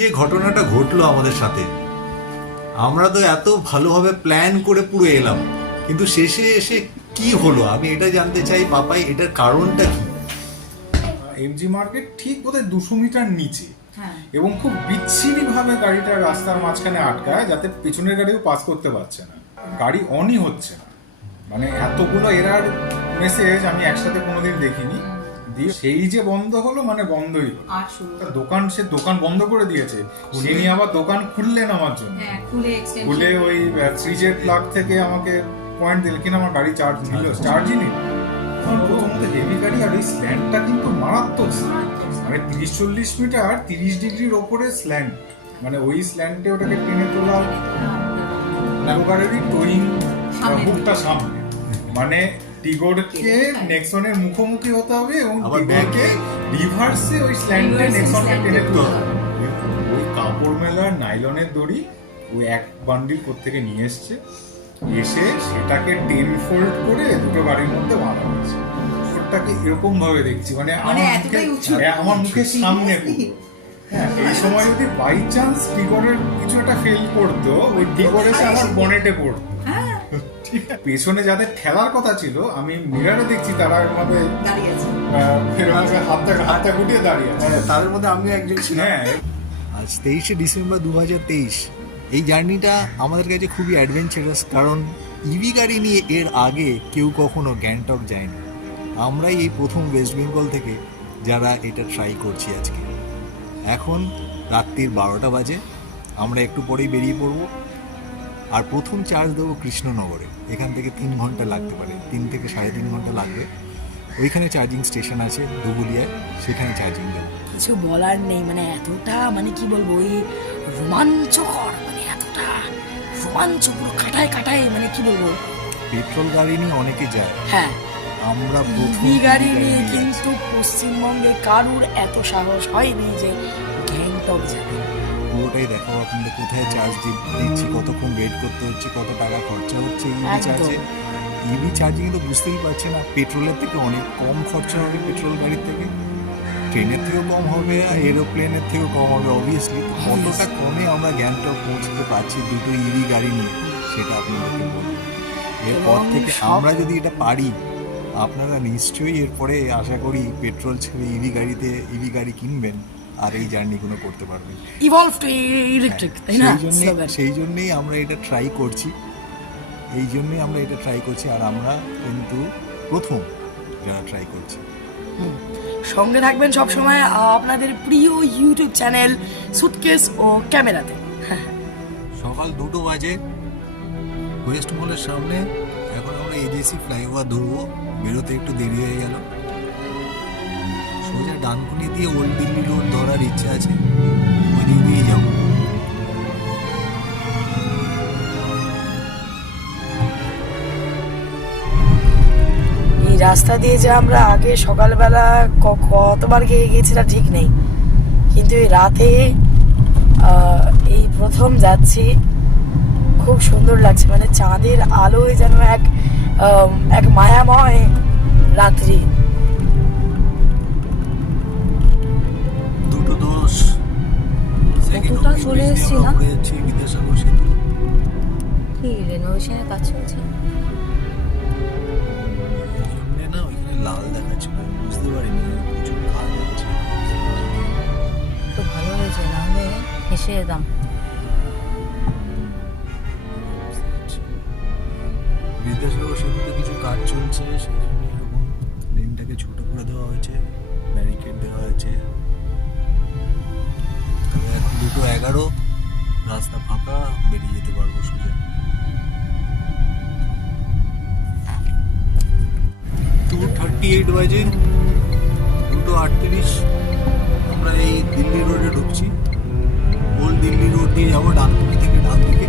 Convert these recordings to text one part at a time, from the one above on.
যে ঘটনাটা ঘটলো আমাদের সাথে, আমরা তো এত ভালোভাবে প্ল্যান করে পুরো এলাম, কিন্তু শেষে এসে কি হলো আমি এটা জানতে চাই পাপাই, এটার কারণটা কি? এমজি মার্কেট ঠিক বোধহয় 200 মিটার নিচে, এবং খুব বিচ্ছিরি ভাবে গাড়িটা রাস্তার মাঝখানে আটকায়, যাতে পেছনের গাড়িও পাস করতে পারছে না, গাড়ি অনই হচ্ছে না। মানে এতগুলো এরার মেসেজ আমি একসাথে কোনোদিন দেখিনি। দিয়ে সেই যে বন্ধ হলো, মানে বন্ধই হলো। সে দোকান বন্ধ করে দিয়েছে, তিনি আবার দোকান খুললেন আমার জন্য, খুলে ওই 3J প্লাগ থেকে আমাকে পয়েন্ট দিল, কিনা আমার গাড়ি চার্জই নেই। প্রথমত হেভি গাড়ি, আর এই স্ল্যান্টটা কিন্তু মারাত্মক, মানে 30-40 মিটার 30 ডিগ্রির ওপরে স্ল্যান্ট, মানে ওই স্ল্যান্টে ওটাকে টেনে তোলা গাড়িরই টোয়িং হুকটা সামনে, মানে টিগোরকে নেক্সনের মুখোমুখি হতে হবে এবং টিগোরকে রিভার্সে ওই স্ল্যান্টে নেক্সনকে টেনে তুলতে হবে। ওই কাপড় মেলার নাইলনের দড়ি ওই এক বান্ডিল কোত্থেকে নিয়ে এসছে, এসে সেটাকে 10 ফোল্ড করে দুটো গাড়ির মধ্যে বাঁধা হয়েছে। ওটাকে এরকম ভাবে দেখছি, মানে আমার মুখের সামনে পুরো। হ্যাঁ, এই সময় যদি বাই চান্স টিগরের কিছু একটা ফেল করতো, ওই টিগর এসে আমার বনেটে পড়তো। পেছনে যাদের ঠেলার কথা ছিল, আমি মিরারে দেখছি তারা এভাবে হাতটা গুটিয়ে দাঁড়িয়ে আছে, তাদের মধ্যে আমিও একজন ছিলাম। আজ 23শে ডিসেম্বর 2023। এই জার্নিটা আমাদের কাছে খুবই অ্যাডভেঞ্চারাস, কারণ ইভি গাড়ি নিয়ে এর আগে কেউ কখনো গ্যাংটক যায়নি। আমরাই এই প্রথম ওয়েস্ট বেঙ্গল থেকে যারা এটা ট্রাই করছি আজকে। এখন রাত্রির 12টা বাজে, আমরা একটু পরেই বেরিয়ে পড়বো। আর প্রথম চার্জ দেবো কৃষ্ণনগরে, এখান থেকে 3 ঘন্টা লাগতে পারে, 3 থেকে 3.5 ঘন্টা লাগবে। ওইখানে চার্জিং স্টেশন আছে ধুবুলিয়ায়, সেখানে চার্জিং দেবো। কিছু বলার নেই, মানে এতটা, মানে কি বলবো, ওই রোমাঞ্চকর, মানে এতটা রোমাঞ্চ, পুরো কাটায়, মানে কি বলবো। পেট্রোল গাড়ি নিয়ে অনেকে যায়, হ্যাঁ, আমরা ইভি গাড়ি নিয়ে কিন্তু পশ্চিমবঙ্গে কারুর এত সাহস হয়নি যে গ্যাংটক যাবে। পুরোটাই দেখো আপনাদের, কোথায় চার্জ দিচ্ছি, কতক্ষণ ওয়েট করতে হচ্ছে, কত টাকা খরচা হচ্ছে ইভি চার্জে। ইভি চার্জিং তো বুঝতেই পারছে না, পেট্রোলের থেকে অনেক কম খরচা হবে, পেট্রোল গাড়ির থেকে, ট্রেনের থেকেও কম হবে, আর এরোপ্লেনের থেকেও কম হবে অবভিয়াসলি। কতটা কমে আমরা গ্যাংটক পৌঁছতে পারছি দুটো ইভি গাড়ি নিয়ে, সেটা আপনাদেরকে বলবো। এরপর থেকে আমরা যদি এটা পারি, আপনারা নিশ্চয়ই এরপরে আশা করি পেট্রোল ছেড়ে ইভি গাড়ি কিনবেন আর এই জার্নিগুলো করতে পারবেন। ইভলভ টু ইলেকট্রিক, তাই না? সেই জন্যই আমরা এটা ট্রাই করছি, আর আমরা কিন্তু প্রথম যারা ট্রাই করছি। সঙ্গে থাকবেন সবসময় আপনাদের প্রিয় ইউটিউব চ্যানেল সুটকেস ও ক্যামেরাতে। সকাল 2টো বাজে, ওয়েস্ট মলের সামনে। এখন আমরা এজেসি ফ্লাইওভার ধরবো, বেরোতে একটু দেরি হয়ে গেল। সোজা ডানকুনি দিয়ে ওল্ড দিল্লি রোড ধরার ইচ্ছা আছে, ওই দিক দিয়েই যাবো। এই রাস্তা দিয়ে যে আমরা আগে সকালবেলা কতবার গেছিলাম ঠিক নেই, কিন্তু এই রাতে এই প্রথম যাচ্ছি, খুব সুন্দর লাগছে, মানে চাঁদের আলোয় যেন এক মায়াময় রাত্রি। কতটা চলে এসেছি না, বিদ্যাসাগর সেতু কি রেনোভেশনের কাজ চলছে না, ওইখানে লাল দেখাচ্ছিল, বুঝতে পারিনি প্রচুর কাজ হচ্ছে। তো ভালো হয়েছে, নাহলে হেসে যেতাম। বিদ্যাসাগর সেতুতে কিছু কাজ চলছে, সেই জন্য এরকম লেনটাকে ছোট করে দেওয়া হয়েছে, ব্যারিকেড দেওয়া হয়েছে। তবে এখন 2:11, রাস্তা ফাঁকা, বেরিয়ে যেতে পারবো সোজা। 2:38 বাজে, 2:38 আমরা এই দিল্লি রোডে ঢুকছি। ওল্ড দিল্লি রোড দিয়ে যাবো ডানকুনি থেকে ডান দিকে।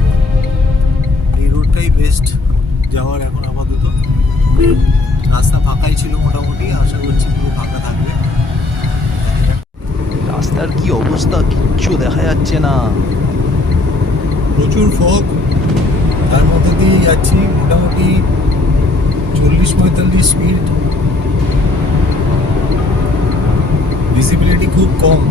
এই রোডটাই বেস্ট যাওয়ার এখন আপাতত। রাস্তা ফাঁকাই ছিল মোটামুটি, আশা করছি পুরো ফাঁকা থাকবে। রাস্তার কি অবস্থা, কিচ্ছু দেখা যাচ্ছে না, প্রচুর ফগ, তার মধ্যে দিয়ে যাচ্ছি মোটামুটি 40-45 স্পিড, ভিজিবিলিটি খুব কম।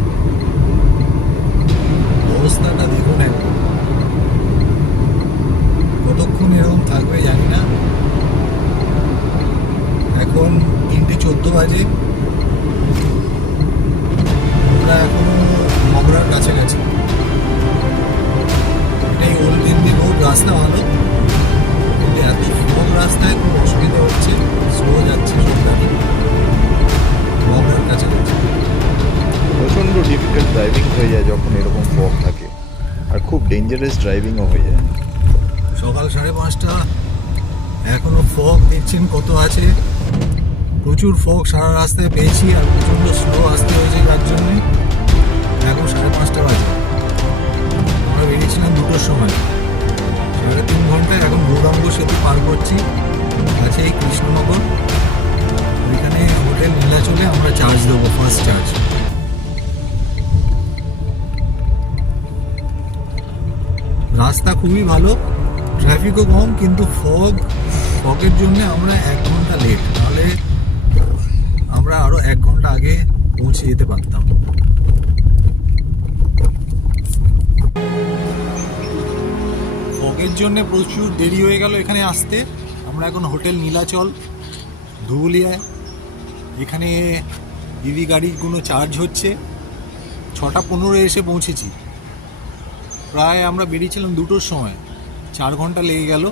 যখন এরকম ফগ থাকে, আর খুব ডেঞ্জারাস ড্রাইভিংও হয়ে যায়। সকাল 5:30, এখনো ফগ দেখছেন কত আছে। প্রচুর ফগ সারা রাস্তায় পেয়েছি, আর প্রচণ্ড স্লো আসতে হয়েছে তার জন্যে। এখন 5:30 বাজে, আমরা বেরিয়েছিলাম 2টোর সময়। 3.5 ঘন্টায় এখন গৌরাঙ্গ সেতু পার করছি। আছে এই কৃষ্ণনগর, ওইখানে হোটেল নীলাচলে আমরা চার্জ দেবো, ফার্স্ট চার্জ। রাস্তা খুবই ভালো, ট্রাফিকও কম, কিন্তু ফগের জন্য আমরা 1 ঘন্টা লেট, নাহলে আমরা আরো 1 ঘন্টা আগে পৌঁছে যেতে পারতাম। ফগের জন্য প্রচুর দেরি হয়ে গেল এখানে আসতে। আমরা এখন হোটেল নীলাচল ধুবুলিয়ায়, এখানে ইভি গাড়িগুলো চার্জ হচ্ছে। 6:15 এসে পৌঁছেছি। প্রায় আমরা বেরিয়েছিলাম 2টোর সময়, 4 ঘন্টা লেগে গেল।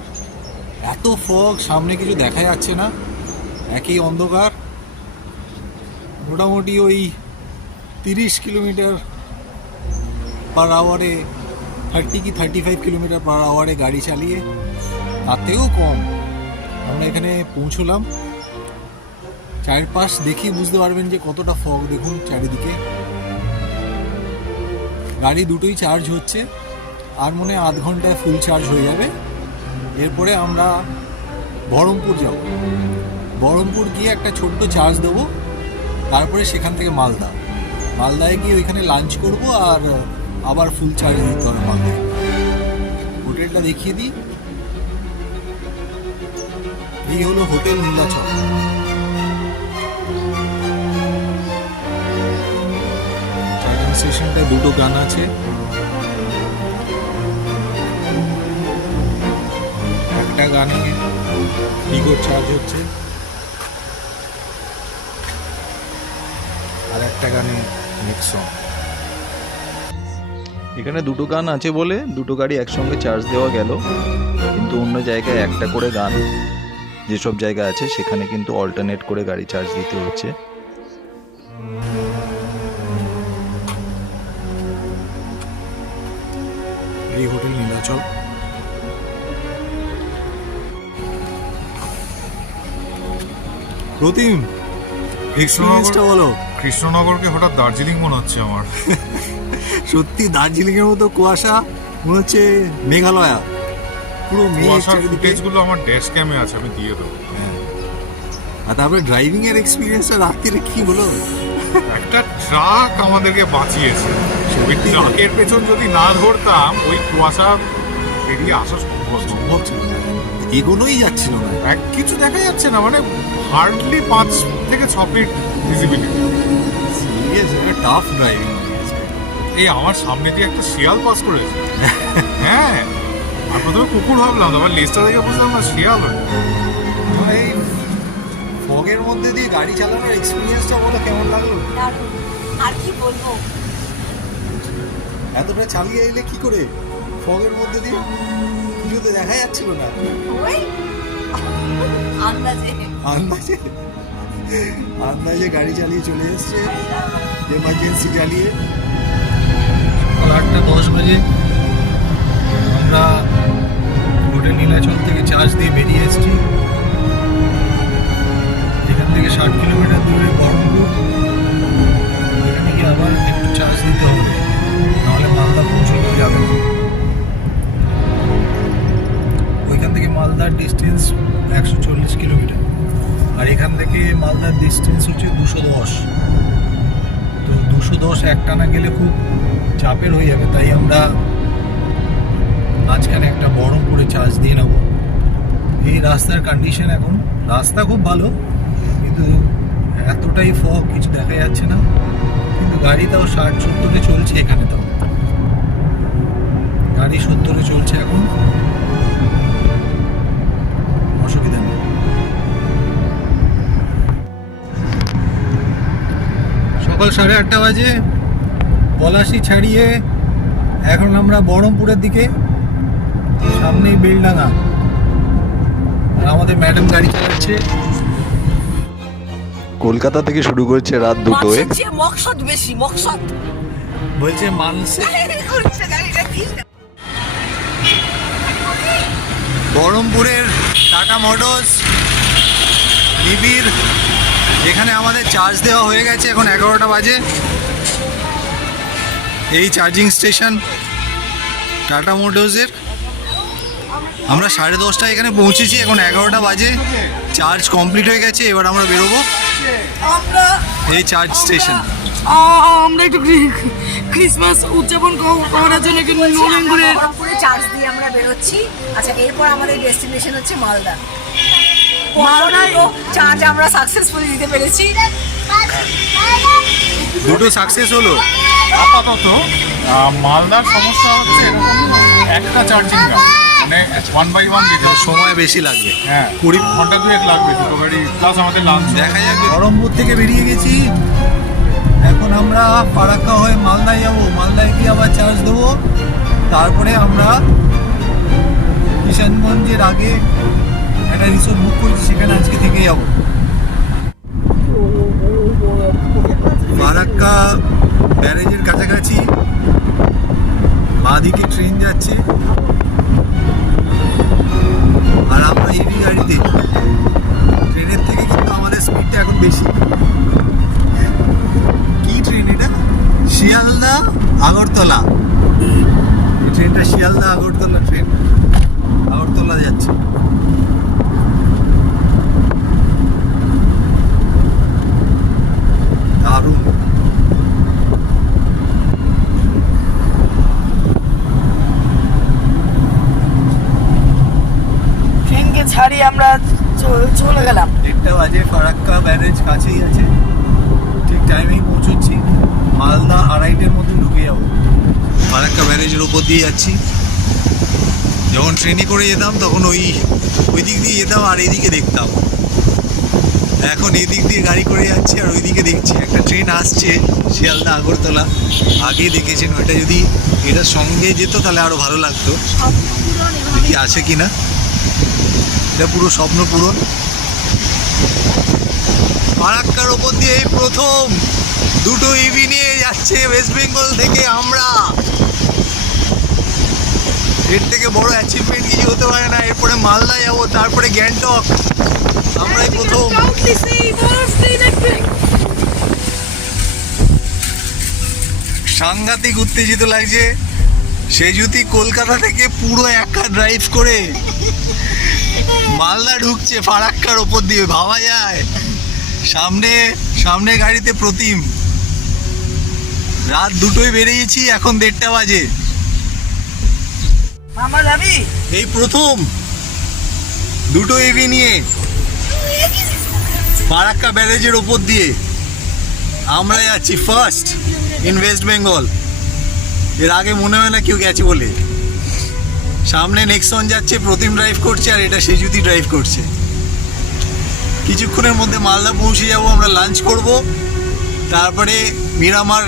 এত ফগ, সামনে কিছু দেখা যাচ্ছে না, একই অন্ধকার। মোটামুটি ওই 30 কিলোমিটার পার আওয়ারে, 30 কি 35 কিলোমিটার পার আওয়ারে গাড়ি চালিয়ে, তাতেও কম আমরা এখানে পৌঁছলাম। চারপাশ দেখি বুঝতে পারবেন যে কতটা ফগ। দেখুন চারিদিকে, গাড়ি দুটোই চার্জ হচ্ছে, আর মনে হয় 1/2 ঘন্টায় ফুল চার্জ হয়ে যাবে। এরপরে আমরা বহরমপুর যাব। বহরমপুর গিয়ে একটা ছোট্ট চার্জ দেবো, তারপরে সেখান থেকে মালদায় গিয়ে ওইখানে লাঞ্চ করব, আর আবার ফুল চার্জ দিতে হবে মালদায়। হোটেলটা দেখিয়ে দিই, এই হলো হোটেল নীলাচল। চার্জিং স্টেশনটায় 2টো গান আছে। একটা গানে ইগো চার্জ হচ্ছে, আর একটা গানে নেক্সন। এখানে 2টো গান আছে বলে 2টো গাড়ি একসঙ্গে চার্জ দেওয়া গেল, কিন্তু অন্য জায়গায় একটা করে গান যেসব জায়গা আছে সেখানে কিন্তু অল্টারনেট করে গাড়ি চার্জ দিতে হচ্ছে। এই হোটেল নীলাচল। প্রতিম, এক্সপিরিয়েন্সটা বলো। কৃষ্ণনগরকে হঠাৎ দার্জিলিং মনে হচ্ছে আমার। সত্যি দার্জিলিং এর মতো কুয়াশা, মনে হচ্ছে মেঘালয়া, পুরো কুয়াশার ফুটেজগুলো আমার ড্যাশ ক্যামে আছে, আমি দিয়ে দেবো। আর তারপরে ড্রাইভিং এর এক্সপিরিয়েন্সটা রাত্রিরে কি হলো। একটা ট্রাক আমাদেরকে বাঁচিয়েছে। ওই ট্রাকের পেছন যদি না ধরতাম, ওই কুয়াশা পেরিয়ে আসা সম্ভব ছিল না, এগোনোই যাচ্ছিল না, কিছু দেখা যাচ্ছে না, মানে হার্ডলি 5 থেকে 6 feet visibility. Serious, tough driving. এই আমার সামনে দিয়ে একটা শিয়াল পাস করেছে। হ্যাঁ, আর প্রথমে কুকুর ভাবলাম, তারপর লেজটা দেখে বুঝলাম না শিয়াল। এই ফগের মধ্যে দিয়ে গাড়ি চালানোর এক্সপিরিয়েন্সটা বলো, কেমন লাগলো? আর কি বলবো, এতটা চালিয়ে এলে কি করে ফগের মধ্যে দিয়ে? কিছু তো দেখা যাচ্ছিল না, ওই আন্দাজে আন্দাজে গাড়ি চালিয়ে চলে এসছে, এমার্জেন্সি চালিয়ে। সকাল 8:10 বাজে আমরা হোটেল নীলাচল থেকে চার্জ দিয়ে বেরিয়ে এসেছি। এখান থেকে 60 কিলোমিটার দূরে বহরমপুর, ওইখানে গিয়ে আবার একটু চার্জ দিতে হবে, নাহলে মালদা পৌঁছানো যাবে না। ওইখান থেকে মালদার ডিস্টেন্স 140 কিলোমিটার, আর এখান থেকে মালদার ডিস্টেন্স হচ্ছে 210। তো 210 একটানা গেলে খুব চাপের হয়ে যাবে, তাই আমরা মাঝখানে একটা বহরমপুরে চার্জ দিয়ে নেব। এই রাস্তার কন্ডিশন, এখন রাস্তা খুব ভালো, কিন্তু এতটাই ফগ, কিছু দেখা যাচ্ছে না। কিন্তু গাড়ি তাও 60-70-এ চলছে, এখানে তাও গাড়ি 70-এ চলছে এখন, অসুবিধা নেই। সকাল 8:30 বাজে, পলাশি ছাড়িয়ে এখন আমরা বহরমপুরের দিকে, সামনেই বেলডাঙ্গা, আর আমাদের ম্যাডাম গাড়ি চালাচ্ছে। কলকাতা থেকে শুরু করছে রাত 2টোয়, মকসদ বেশি, মকসদ বলছে মানসে বহরমপুরের টাটা মোটরস নিবিড়, যেখানে আমাদের চার্জ দেওয়া হয়ে গেছে। এখন 11টা বাজে। এই চার্জিং স্টেশন টাটা মোটরসের। আমরা 10:30টায় এখানে পৌঁছেছি, এখন 11টা বাজে। চার্জ কমপ্লিট হয়ে গেছে, এবার আমরা বেরোবো। এই চার্জ স্টেশন আমরা একটু ক্রিসমাস উদযাপন করার জন্য একটু নলেনগুড়ের বহরমপুরে চার্জ দিয়ে আমরা বেরোচ্ছি। আচ্ছা, এরপর আমাদের ডেস্টিনেশন হচ্ছে মালদা। মালদায় চার্জ আমরা সাকসেসফুলি দিতে পেরেছি। দুটো সাকসেস হলো। আপাতত মালদার সমস্যা হচ্ছে এরকম একটা চার্জিং মানে 1/1 দিতে সময় বেশি লাগবে। হ্যাঁ 20 ঘন্টা 2 লাগবে দুটো গাড়ি প্লাস আমাদের লাঞ্চ। দেখা যাক। বহরমপুর থেকে বেরিয়ে গেছি, এখন আমরা ফারাক্কা হয়ে মালদায় যাবো। মালদায় গিয়ে আবার চার্জ দেবো, তারপরে আমরা কিষানগঞ্জের আগে একটা রিসোর্ট বুক করেছি, সেখানে আজকে থেকে যাবো। ফারাক্কা ব্যারেজের কাছাকাছি বাঁদিকে ট্রেন যাচ্ছে, আর আমরা ইভি গাড়িতে। ট্রেনের থেকে কিন্তু আমাদের স্পিডটা এখন বেশি। কি ট্রেন এটা? শিয়ালদা আগরতলা। এই ট্রেনটা শিয়ালদা আগরতলা ট্রেন, আগরতলা যাচ্ছে। দারুণ। ট্রেনকে ছাড়িয়ে আমরা চলে গেলাম। 1টা বাজে, ফারাক্কা ব্যারেজ কাছেই আছে, ঠিক টাইমেই পৌঁছচ্ছি। মালদা 2:30টার মধ্যে ঢুকে যাবো। ফারাক্কা ব্যারেজের উপর দিয়ে যাচ্ছি। যখন ট্রেনে করে যেতাম তখন ওই দিক দিয়ে যেতাম আর এদিকে দেখতাম। এখন এদিক দিয়ে গাড়ি করে যাচ্ছি আর ওইদিকে দেখছি একটা ট্রেন আসছে শিয়ালদা আগরতলা। আগে দেখেছেন, ওইটা যদি এটার সঙ্গে যেত তাহলে আরও ভালো লাগতো। দেখি আসে কি না। এটা পুরো স্বপ্ন পূরণ। ফারাক্কার ওপর দিয়ে এই প্রথম দুটো ইভি নিয়ে যাচ্ছে ওয়েস্ট বেঙ্গল থেকে আমরা। এর থেকে বড় অ্যাচিভমেন্ট কিছু হতে পারে না। এরপরে মালদা যাবো, তারপরে গ্যাংটক। আমরাই প্রথম। সাংঘাতিক উত্তেজিত লাগছে। সে যদি কলকাতা থেকে পুরো একা ড্রাইভ করে মালদা ঢুকছে ফারাক্কার ওপর দিয়ে, ভাবা যায়। সামনে গাড়িতে প্রতিম। রাত 2টোয় বেরিয়েছি, এখন 1:30টা বাজে। মামা যাবি? এই প্রথম দুটো ইভি নিয়ে ফারাক্কা ব্যারেজের ওপর দিয়ে আমরা যাচ্ছি ফার্স্ট ইন ওয়েস্ট বেঙ্গল। এর আগে মনে হয় না কেউ গেছে বলে। সামনে নেক্সন যাচ্ছে, প্রতিম ড্রাইভ করছে, আর এটা সেজুতি ড্রাইভ করছে। কিছুক্ষণের মধ্যে মালদা পৌঁছে যাব। আমরা লাঞ্চ করব, তারপরে মিরামার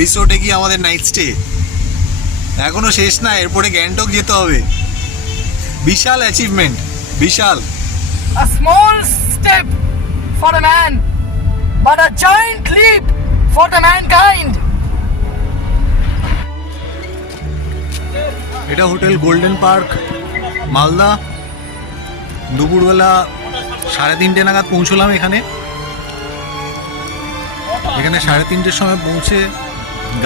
রিসোর্টে গিয়ে আমাদের নাইট স্টে। এখনো শেষ না, এরপরে গ্যাংটক যেতে হবে। বিশাল অ্যাচিভমেন্ট, বিশাল। A small step for a man, but a giant leap for the mankind. এটা হোটেল গোল্ডেন পার্ক মালদা। দুপুরবেলা 3:30 নাগাদ পৌঁছলাম এখানে। 3:30টার সময় পৌঁছে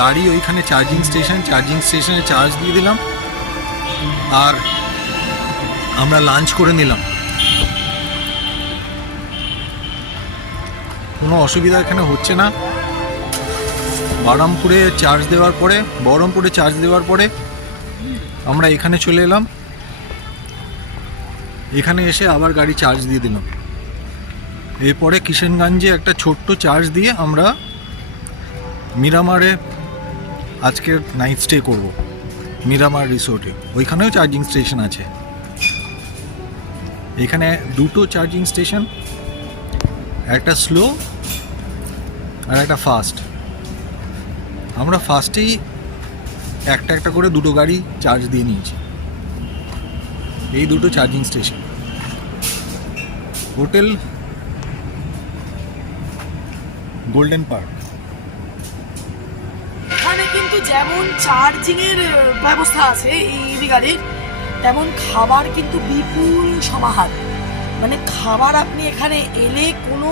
গাড়ি ওইখানে চার্জিং স্টেশনে চার্জ দিয়ে দিলাম, আর আমরা লাঞ্চ করে নিলাম। কোনো অসুবিধা এখানে হচ্ছে না। বহরমপুরে চার্জ দেওয়ার পরে আমরা এখানে চলে এলাম। এখানে এসে আবার গাড়ি চার্জ দিয়ে দিলাম। এরপরে কিষানগঞ্জে একটা ছোট্ট চার্জ দিয়ে আমরা মিরামারে আজকে নাইট স্টে করব। মিরামার রিসোর্টে, ওইখানেও চার্জিং স্টেশন আছে। এখানে দুটো চার্জিং স্টেশন, একটা স্লো আর একটা ফাস্ট। আমরা ফার্স্টেই একটা করে দুটো গাড়ি চার্জ দিয়ে নিয়েছি। এই দুটো charging station. Hotel golden park. এখানে কিন্তু যেমন চার্জিং এর ব্যবস্থা আছে এই ইভি গাড়ির, তেমন খাবার কিন্তু বিপুল সমাহার। মানে খাবার আপনি এখানে এলে কোনো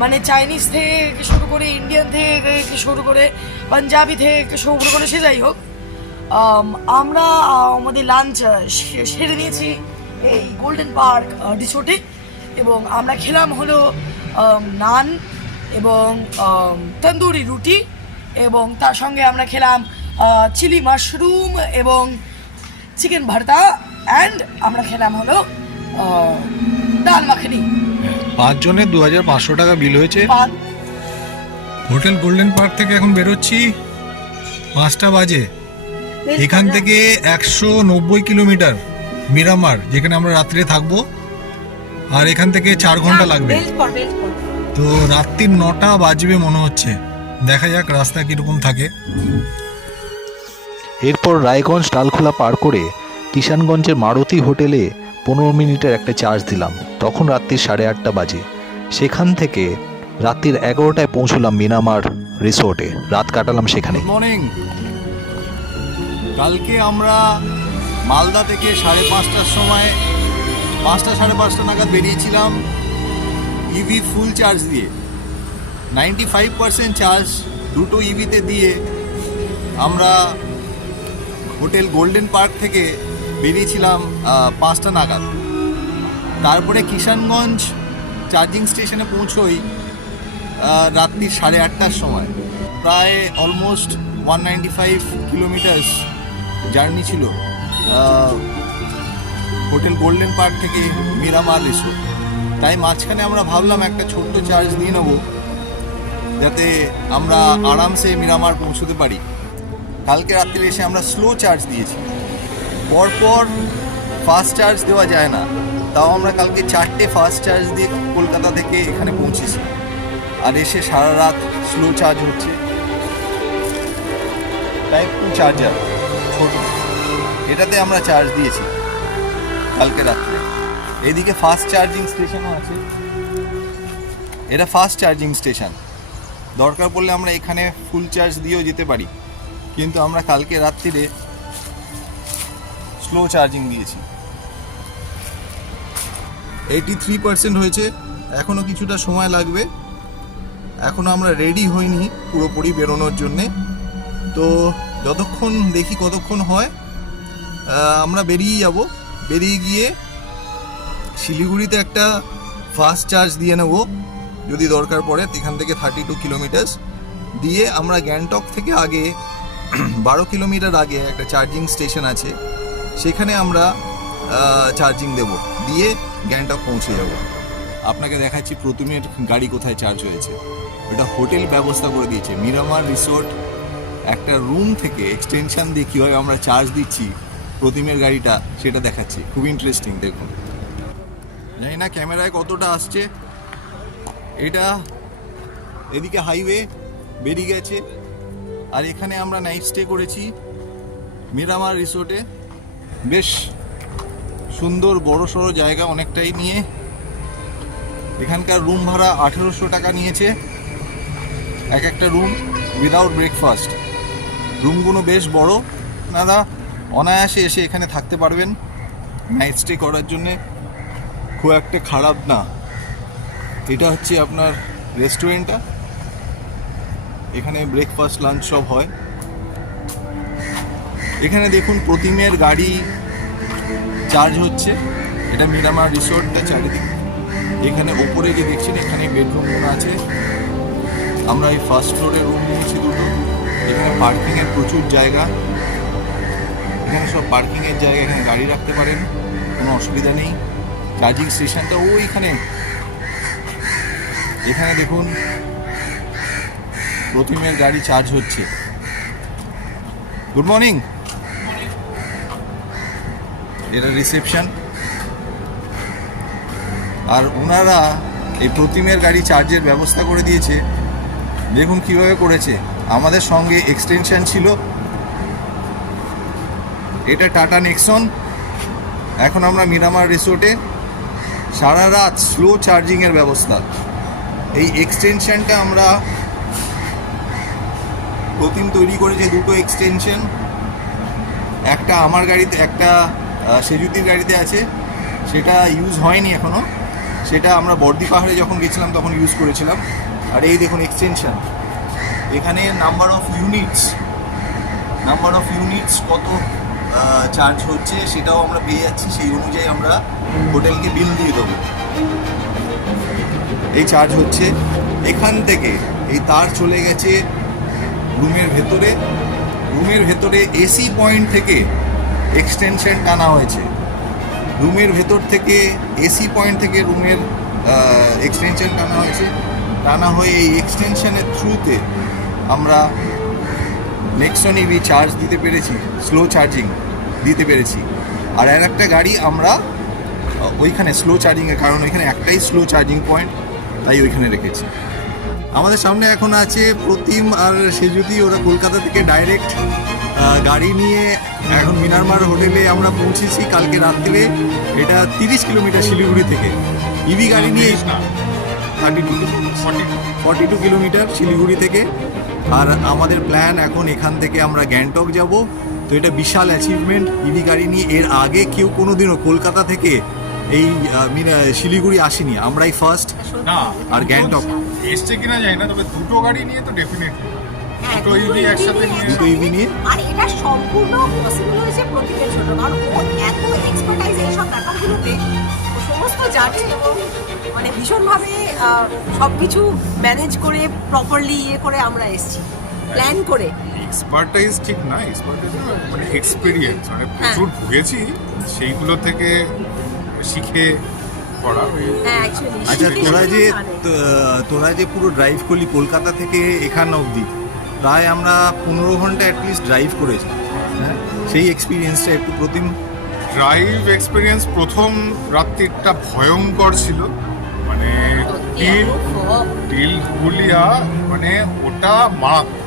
মানে চাইনিজ থেকে শুরু করে, ইন্ডিয়ান থেকে শুরু করে, পাঞ্জাবি থেকে শুরু করে, সে যাই হোক, আমরা আমাদের লাঞ্চ সেরে নিয়েছি এই গোল্ডেন পার্ক রিসোর্টে, এবং আমরা খেলাম হলো নান এবং তন্দুরি রুটি, এবং তার সঙ্গে আমরা খেলাম চিলি মাশরুম এবং চিকেন ভর্তা, অ্যান্ড আমরা খেলাম হলো ডাল মাখনি। 5 জনের 2500 টাকা বিল হয়েছে। হোটেল গোল্ডেন পার্ক থেকে এখন বেরোচ্ছি 5টা বাজে। এখান থেকে 190 কিলোমিটার মিরামার, যেখানে আমরা রাত্রে থাকবো, আর এখান থেকে 4 ঘন্টা লাগবে। তো রাত্রির 9টা বাজবে মনে হচ্ছে, দেখা যাক রাস্তা কিরকম থাকে। এরপর রায়গঞ্জ ডালখোলা পার করে কিষানগঞ্জের মারুতি হোটেলে 15 মিনিটের একটা চার্জ দিলাম। তখন রাত্রি 8:30 বাজে। সেখান থেকে রাত্রির 11টায় পৌঁছলাম মিরামার রিসোর্টে, রাত কাটালাম সেখানে। মর্নিং। কালকে আমরা মালদা থেকে 5:30টার সময় 5টা 5:30 নাগাদ বেরিয়েছিলাম ইভি ফুল চার্জ দিয়ে। 95% চার্জ দুটো ইভিতে দিয়ে আমরা হোটেল গোল্ডেন পার্ক থেকে বেরিয়েছিলাম 5টা নাগাদ। তারপরে কিষানগঞ্জ চার্জিং স্টেশনে পৌঁছোই রাত্রি 8:30টার সময়। প্রায় অলমোস্ট 195 কিলোমিটার্স জার্নি ছিল হোটেল গোল্ডেন পার্ক থেকে মিরামার রিসোর্ট। তাই মাঝখানে আমরা ভাবলাম একটা ছোট্ট চার্জ নিয়ে নেব, যাতে আমরা আরামসে মিরামার পৌঁছতে পারি। কালকে রাত্রে এসে আমরা স্লো চার্জ দিয়েছি, পরপর ফাস্ট চার্জ দেওয়া যায় না, তাও আমরা কালকে 4টে ফাস্ট চার্জ দিয়ে কলকাতা থেকে এখানে পৌঁছেছি। আর এসে সারা রাত স্লো চার্জ হচ্ছে। টাইপ 2 চার্জার ছোট, এটাতে আমরা চার্জ দিয়েছি কালকে রাত্রে। এদিকে ফাস্ট চার্জিং স্টেশনও আছে, এটা ফাস্ট চার্জিং স্টেশন। দরকার পড়লে আমরা এখানে ফুল চার্জ দিয়েও যেতে পারি, কিন্তু আমরা কালকে রাত্রিরে স্লো চার্জিং দিয়েছি। 83% হয়েছে, এখনও কিছুটা সময় লাগবে। এখনও আমরা রেডি হইনি পুরোপুরি বেরোনোর জন্যে। তো যতক্ষণ দেখি কতক্ষণ হয়, আমরা বেরিয়ে যাব। বেরিয়ে গিয়ে শিলিগুড়িতে একটা ফাস্ট চার্জ দিয়ে নেব যদি দরকার পড়ে। এখান থেকে 32 কিলোমিটার দিয়ে আমরা গ্যাংটক থেকে আগে 12 কিলোমিটার আগে একটা চার্জিং স্টেশন আছে, সেখানে আমরা চার্জিং দেব, দিয়ে গ্যাংটক পৌঁছে যাব। আপনাকে দেখাচ্ছি প্রথমের গাড়ি কোথায় চার্জ হয়েছে। এটা হোটেল ব্যবস্থা করে দিয়েছে মিরামার রিসোর্ট। একটা রুম থেকে এক্সটেনশন দিয়ে কীভাবে আমরা চার্জ দিচ্ছি প্রতিমের গাড়িটা, সেটা দেখাচ্ছি। খুব ইন্টারেস্টিং, দেখুন। জানি না ক্যামেরায় কতটা আসছে। এটা এদিকে হাইওয়ে বেরিয়ে গেছে, আর এখানে আমরা নাইট স্টে করেছি মিরামার রিসোর্টে। বেশ সুন্দর বড় সড়ো জায়গা অনেকটাই নিয়ে। এখানকার রুম ভাড়া 1800 টাকা নিয়েছে এক একটা রুম, উইদাউট ব্রেকফাস্ট। রুমগুলো বেশ বড়, আপনারা অনায়াসে এসে এখানে থাকতে পারবেন নাইট স্টে করার জন্যে। খুব একটা খারাপ না। এটা হচ্ছে আপনার রেস্টুরেন্টটা, এখানে ব্রেকফাস্ট লাঞ্চ সব হয়। এখানে দেখুন প্রতিমের গাড়ি চার্জ হচ্ছে। এটা মিরামার রিসোর্টটা চারিদিকে। এখানে ওপরে যে দেখছেন এখানে বেডরুমগুলো আছে। আমরা এই ফার্স্ট ফ্লোরে রুম নিয়েছি দুটো। এখানে পার্কিংয়ের প্রচুর জায়গা, এখানে সব পার্কিংয়ের জায়গা, এখানে গাড়ি রাখতে পারেন, কোনো অসুবিধা নেই। চার্জিং স্টেশনটা ওইখানে। এখানে দেখুন প্রতিমের গাড়ি চার্জ হচ্ছে। Good morning. এটা রিসেপশন। আর ওনারা এই প্রতিমের গাড়ি চার্জের ব্যবস্থা করে দিয়েছে। দেখুন কিভাবে করেছে। আমাদের সঙ্গে এক্সটেনশন ছিল, এটা টাটা নেক্সন। এখন আমরা মিরামার রিসোর্টে সারা রাত স্লো চার্জিংয়ের ব্যবস্থা। এই এক্সটেনশনটা আমরা প্রতিম তৈরি করেছে দুটো এক্সটেনশন, একটা আমার গাড়িতে, একটা সেজুতির গাড়িতে আছে, সেটা ইউজ হয়নি এখনও, সেটা আমরা বর্দি পাহাড়ে যখন গেছিলাম তখন ইউজ করেছিলাম। আর এই দেখুন এক্সটেনশন, এখানে নাম্বার অফ ইউনিটস কত চার্জ হচ্ছে সেটাও আমরা পেয়ে যাচ্ছি, সেই অনুযায়ী আমরা হোটেলকে বিল দিয়ে দেবো। এই চার্জ হচ্ছে এখান থেকে, এই তার চলে গেছে রুমের ভেতরে এসি পয়েন্ট থেকে এক্সটেনশন টানা হয়েছে, রুমের ভেতর থেকে এসি পয়েন্ট থেকে রুমের এক্সটেনশন টানা হয়ে এই এক্সটেনশনের থ্রুতে আমরা নেক্সন ইভি চার্জ দিতে পেরেছি, স্লো চার্জিং দিতে পেরেছি। আর একটা গাড়ি আমরা ওইখানে স্লো চার্জিংয়ের কারণ ওইখানে একটাই স্লো চার্জিং পয়েন্ট, তাই ওইখানে রেখেছি। আমাদের সামনে এখন আছে প্রতিম আর সেজুতি, ওরা কলকাতা থেকে ডাইরেক্ট গাড়ি নিয়ে এখন মিনারমার হোটেলে আমরা পৌঁছেছি কালকে রাত্রে। এটা 30 কিলোমিটার শিলিগুড়ি থেকে, ইভি গাড়ি নিয়ে 42 কিলোমিটার শিলিগুড়ি থেকে। আর আমাদের প্ল্যান এখন এখান থেকে আমরা গ্যাংটক যাব। তো এটা বিশাল অ্যাচিভমেন্ট, ইভি গাড়ি নিয়ে এর আগে কেউ কোনোদিনও কলকাতা থেকে এই শিলিগুড়ি আসেনি, আমরাই ফার্স্ট। না, আর গ্যাংটক এসছে কিনা জানি না, তবে দুটো গাড়ি নিয়ে তো ডেফিনেটলি দুটো ইভি একসাথে নিয়ে, দুটো ইভি নিয়ে। আর এটা সম্পূর্ণ পসিবল হয়েছে প্রতীকের জন্য, কারণ ও এত এক্সপার্টাইজ এই সব ব্যাপারগুলোতে, ও সমস্ত জানে এবং মানে ভীষণভাবে সবকিছু ম্যানেজ করে প্রপারলি করে আমরা এসেছি প্ল্যান করে। এক্সপার্টাইজ ঠিক না, এক্সপার্টাইজ মানে এক্সপিরিয়েন্স, মানে প্রচুর ভুগেছি, সেইগুলো থেকে শিখে করা। হ্যাঁ অ্যাকচুয়ালি আচ্ছা, তোরা যে পুরো ড্রাইভ করলি কলকাতা থেকে এখান অবধি, প্রায় আমরা 15 ঘন্টা অ্যাটলিস্ট ড্রাইভ করেছি, হ্যাঁ, সেই এক্সপিরিয়েন্সটা একটু প্রতিম। ড্রাইভ এক্সপিরিয়েন্স প্রথম রাত্রিটা ভয়ঙ্কর ছিল, মানে টিল হুলিয়া, মানে ওটা মারাত্মক।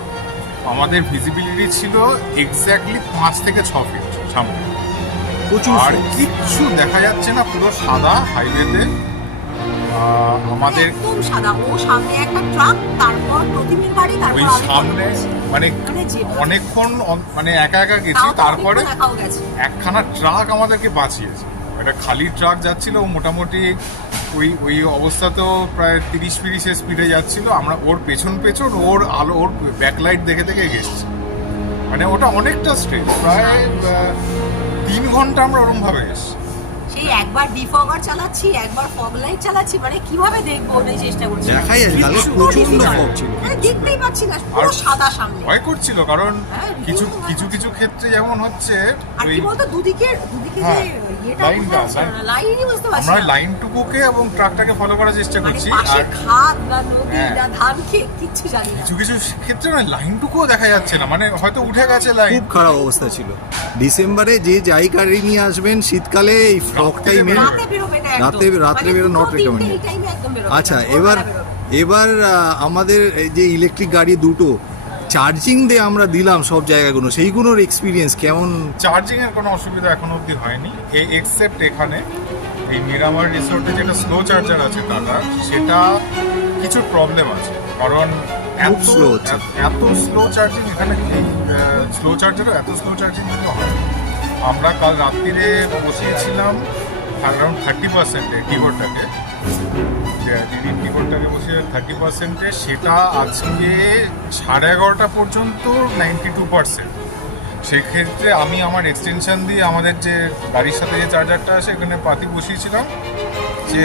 আমাদের ভিজিবিলিটি ছিল এক্স্যাক্টলি 5 থেকে 6 ফিট সামনে, আর কিচ্ছু দেখা যাচ্ছে না, পুরো সাদা হাইওয়েতে। আমাদের একদম সাদা, ও সামনে একটা ট্রাক, তারপর প্রতিমের বাড়ি, তারপর ওই সামনে মানে অনেকক্ষণ মানে একা গেছি, তারপরে একখানা ট্রাক আমাদেরকে বাঁচিয়েছে। একটা খালি ট্রাক যাচ্ছিল, ও মোটামুটি ওই অবস্থাতেও প্রায় 30-40 স্পিডে যাচ্ছিল। আমরা ওর পেছন ওর আলো, ওর ব্যাকলাইট দেখে গেছি। মানে ওটা অনেকটা স্ট্রেট, প্রায় 3 ঘন্টা আমরা ওরমভাবে গেছি। সেই একবার ডিফগার চালাচ্ছি, একবার ফগ লাইট চালাচ্ছি, মানে কিভাবে দেখবো ওই চেষ্টা করছি, দেখাই যাচ্ছে কালকে প্রচন্ড ফগ ছিল, মানে দেখতেই পাচ্ছি না, পুরো সাদা সামনে। ভয় করছিল, কারণ কিছু ক্ষেত্রে যেমন হচ্ছে আর কি বলতো, দুদিকে যে লাইনটা, লাইনই বুঝতে পারছি আমরা না, লাইনটুকুকে এবং ট্রাকটাকে ফলো করার চেষ্টা মানে করছি। পাশে আর খাদ না নদী না ধান ক্ষেত কিচ্ছু জানি না। কিছু ক্ষেত্রে না লাইনটুকুও দেখা যাচ্ছে না, মানে হয়তো উঠে গেছে লাইন। খুব খারাপ অবস্থা ছিল। ডিসেম্বরে যে যাই গাড়ি নিয়ে আসবেন, শীতকালে এই ফগ টাইমে রাতে বেরোবে না, রাত্রে বেরো নট রেকমেন্ডেড। আচ্ছা, এবার আমাদের এই যে ইলেকট্রিক গাড়ি দুটো চার্জিং দিয়ে আমরা দিলাম সব জায়গাগুলো, সেইগুলোর এক্সপিরিয়েন্স কেমন? চার্জিং এর কোনো অসুবিধা এখনো অবধি হয়নি, এক্সেপ্ট এখানে এই মিরামার রিসোর্টে যেটা স্লো চার্জার আছে টাটার, সেটা কিছু প্রবলেম আছে, কারণ এত স্লো চার্জিং এখানে, স্লো চার্জারও এত স্লো চার্জিং হয়। আমরা কাল রাত্রিরে বসিয়েছিলাম অ্যারাউন্ড 30%-এ টিগোরটাকে, টিগোরটাকে বসিয়ে 30%-এ, সেটা আজকে 11:30 পর্যন্ত 92%। সেক্ষেত্রে আমি আমার এক্সটেনশন দিয়ে আমাদের যে গাড়ির সাথে যে চার্জারটা আছে এখানে পাতি বসিয়েছিলাম, যে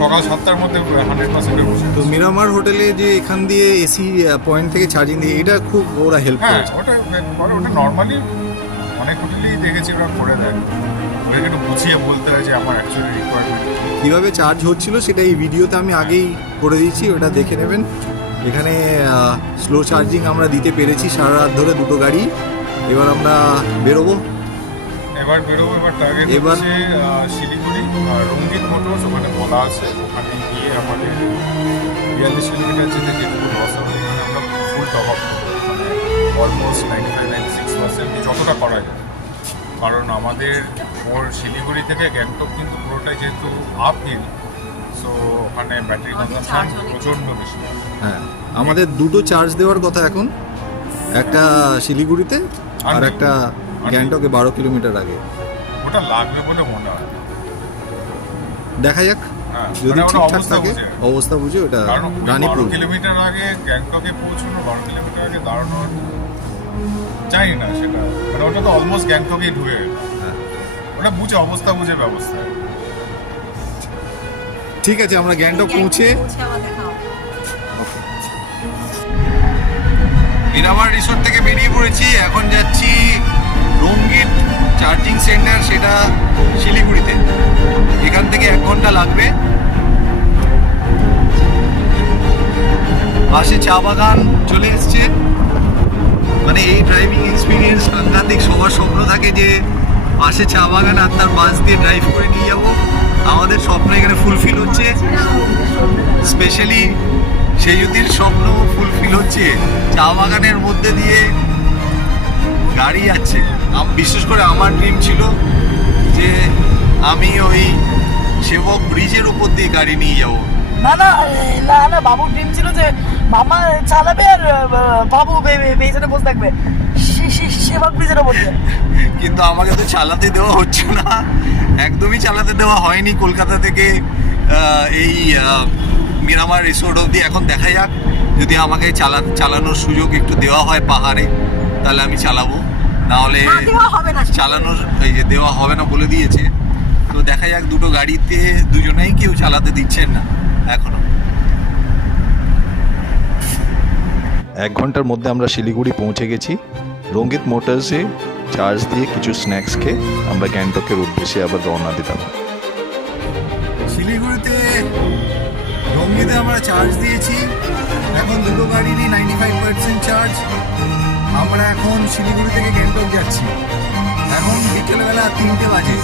সকাল 7টার মধ্যে 100%-এ বসে। তো মিরামার হোটেলে যে এখান দিয়ে এসি পয়েন্ট থেকে চার্জিং দিয়ে, এটা খুব ওরা হেল্প করেছে। ওটা নর্মালি অনেক হোটেলেই দেখেছি ওরা করে দেয়, ওদেরকে একটু বুঝিয়ে বলতে হয় যে আমার অ্যাকচুয়ালি রিকোয়ারমেন্ট কীভাবে চার্জ হচ্ছিল সেটা এই ভিডিওতে আমি আগেই করে দিয়েছি, ওটা দেখে নেবেন। এখানে স্লো চার্জিং আমরা দিতে পেরেছি সারা রাত ধরে দুটো গাড়ি। এবার আমরা বেরোবো, এবার টার্গেট হচ্ছে শিলিগুড়ি, রঙ্গিত মোটরস, ওখানে বলা আছে, ওখানে গিয়ে আমাদের 42 কিলোমিটার যেটুকু লস হবে আমরা ফুল টপ আপ করবো, মানে অলমোস্ট 95-96% যতটা করা যায়। কারণ আমাদের ওর শিলিগুড়ি থেকে গ্যাংটক কিন্তু পুরোটাই যেহেতু আপ হিল, সো ওখানে ব্যাটারি কনজাম্পশন প্রচণ্ড বেশি। হ্যাঁ, আমাদের দুটো চার্জ দেওয়ার কথা এখন, একটা শিলিগুড়িতে আর একটা গ্যাংটকে 12 কিলোমিটার আগে। ওটা লাগবে বলে মনে হয় না। দেখা যাক হ্যাঁ, যদি মানে ওটা ঠিকঠাক অবস্থা থাকে, বুঝে। অবস্থা বুঝে ওটা কারণ ওই 12 রানীপুর। কিলোমিটার আগে গ্যাংটকে পৌঁছানো, 12 কিলোমিটার আগে দাঁড়ানো, জানি না সেটা, মানে ওটা তো অলমোস্ট গ্যাংটকেই ঢুকে গেল। হ্যাঁ। ওটা বুঝে, অবস্থা বুঝে ব্যবস্থা। ঠিক আছে, আমরা গ্যাংটক পৌঁছে আবার দেখা হবে। মিরামার রিসোর্ট থেকে বেরিয়ে পড়েছি। এখন যাচ্ছি রঙ্গিত চার্জিং সেন্টার, সেটা শিলিগুড়িতে। এখান থেকে 1 ঘন্টা লাগবে। পাশে চা বাগান চলে এসছে। মানে এই ড্রাইভিং এক্সপিরিয়েন্স সাংঘাতিক। সবার স্বপ্ন থাকে যে পাশে চা বাগান আর তার বাস দিয়ে ড্রাইভ করে নিয়ে যাবো। আমাদের স্বপ্ন এখানে ফুলফিল হচ্ছে। স্পেশালি সেজুতির স্বপ্ন ফুলফিল হচ্ছে। চা বাগানের মধ্যে দিয়ে গাড়ি যাচ্ছে। বিশেষ করে আমার ড্রিম ছিল যে আমি ওই সেবক ব্রিজের উপর দিয়ে গাড়ি নিয়ে যাব। না না না না, বাবুর ড্রিম ছিল যে মামা চালাবে আর বাবু পেছনে বসে থাকবে সেবক ব্রিজের ওপর দিয়ে। কিন্তু আমাকে তো চালাতে দেওয়া হচ্ছে না, একদমই চালাতে দেওয়া হয়নি কলকাতা থেকে এই মিরামার রিসোর্ট অবধি। এখন দেখা যাক, যদি আমাকে চালানোর সুযোগ একটু দেওয়া হয় পাহাড়ে, তাহলে আমি চালাবো। নাহলে না, দেওয়া হবে না। চালানোর এই যে দেওয়া হবে না বলে দিয়েছে। তো দেখা যাক, দুটো গাড়িতে দুজনেই কেউ চালাতে দিচ্ছেন না এখনো। 1 ঘন্টার মধ্যে আমরা শিলিগুড়ি পৌঁছে গেছি। রঙ্গিত মোটরসে চার্জ দিয়ে কিছু স্ন্যাক্স খেয়ে আমরা গ্যাংটকের উদ্দেশ্যে আবার রওনা দিলাম। শিলিগুড়িতে রঙ্গিতে আমরা চার্জ দিয়েছি। এখন দুটো গাড়িরই 95% চার্জ। আমরা এখন শিলিগুড়ি থেকে গ্যাংটক যাচ্ছি। এখন বিকেলবেলা 3টে বাজে,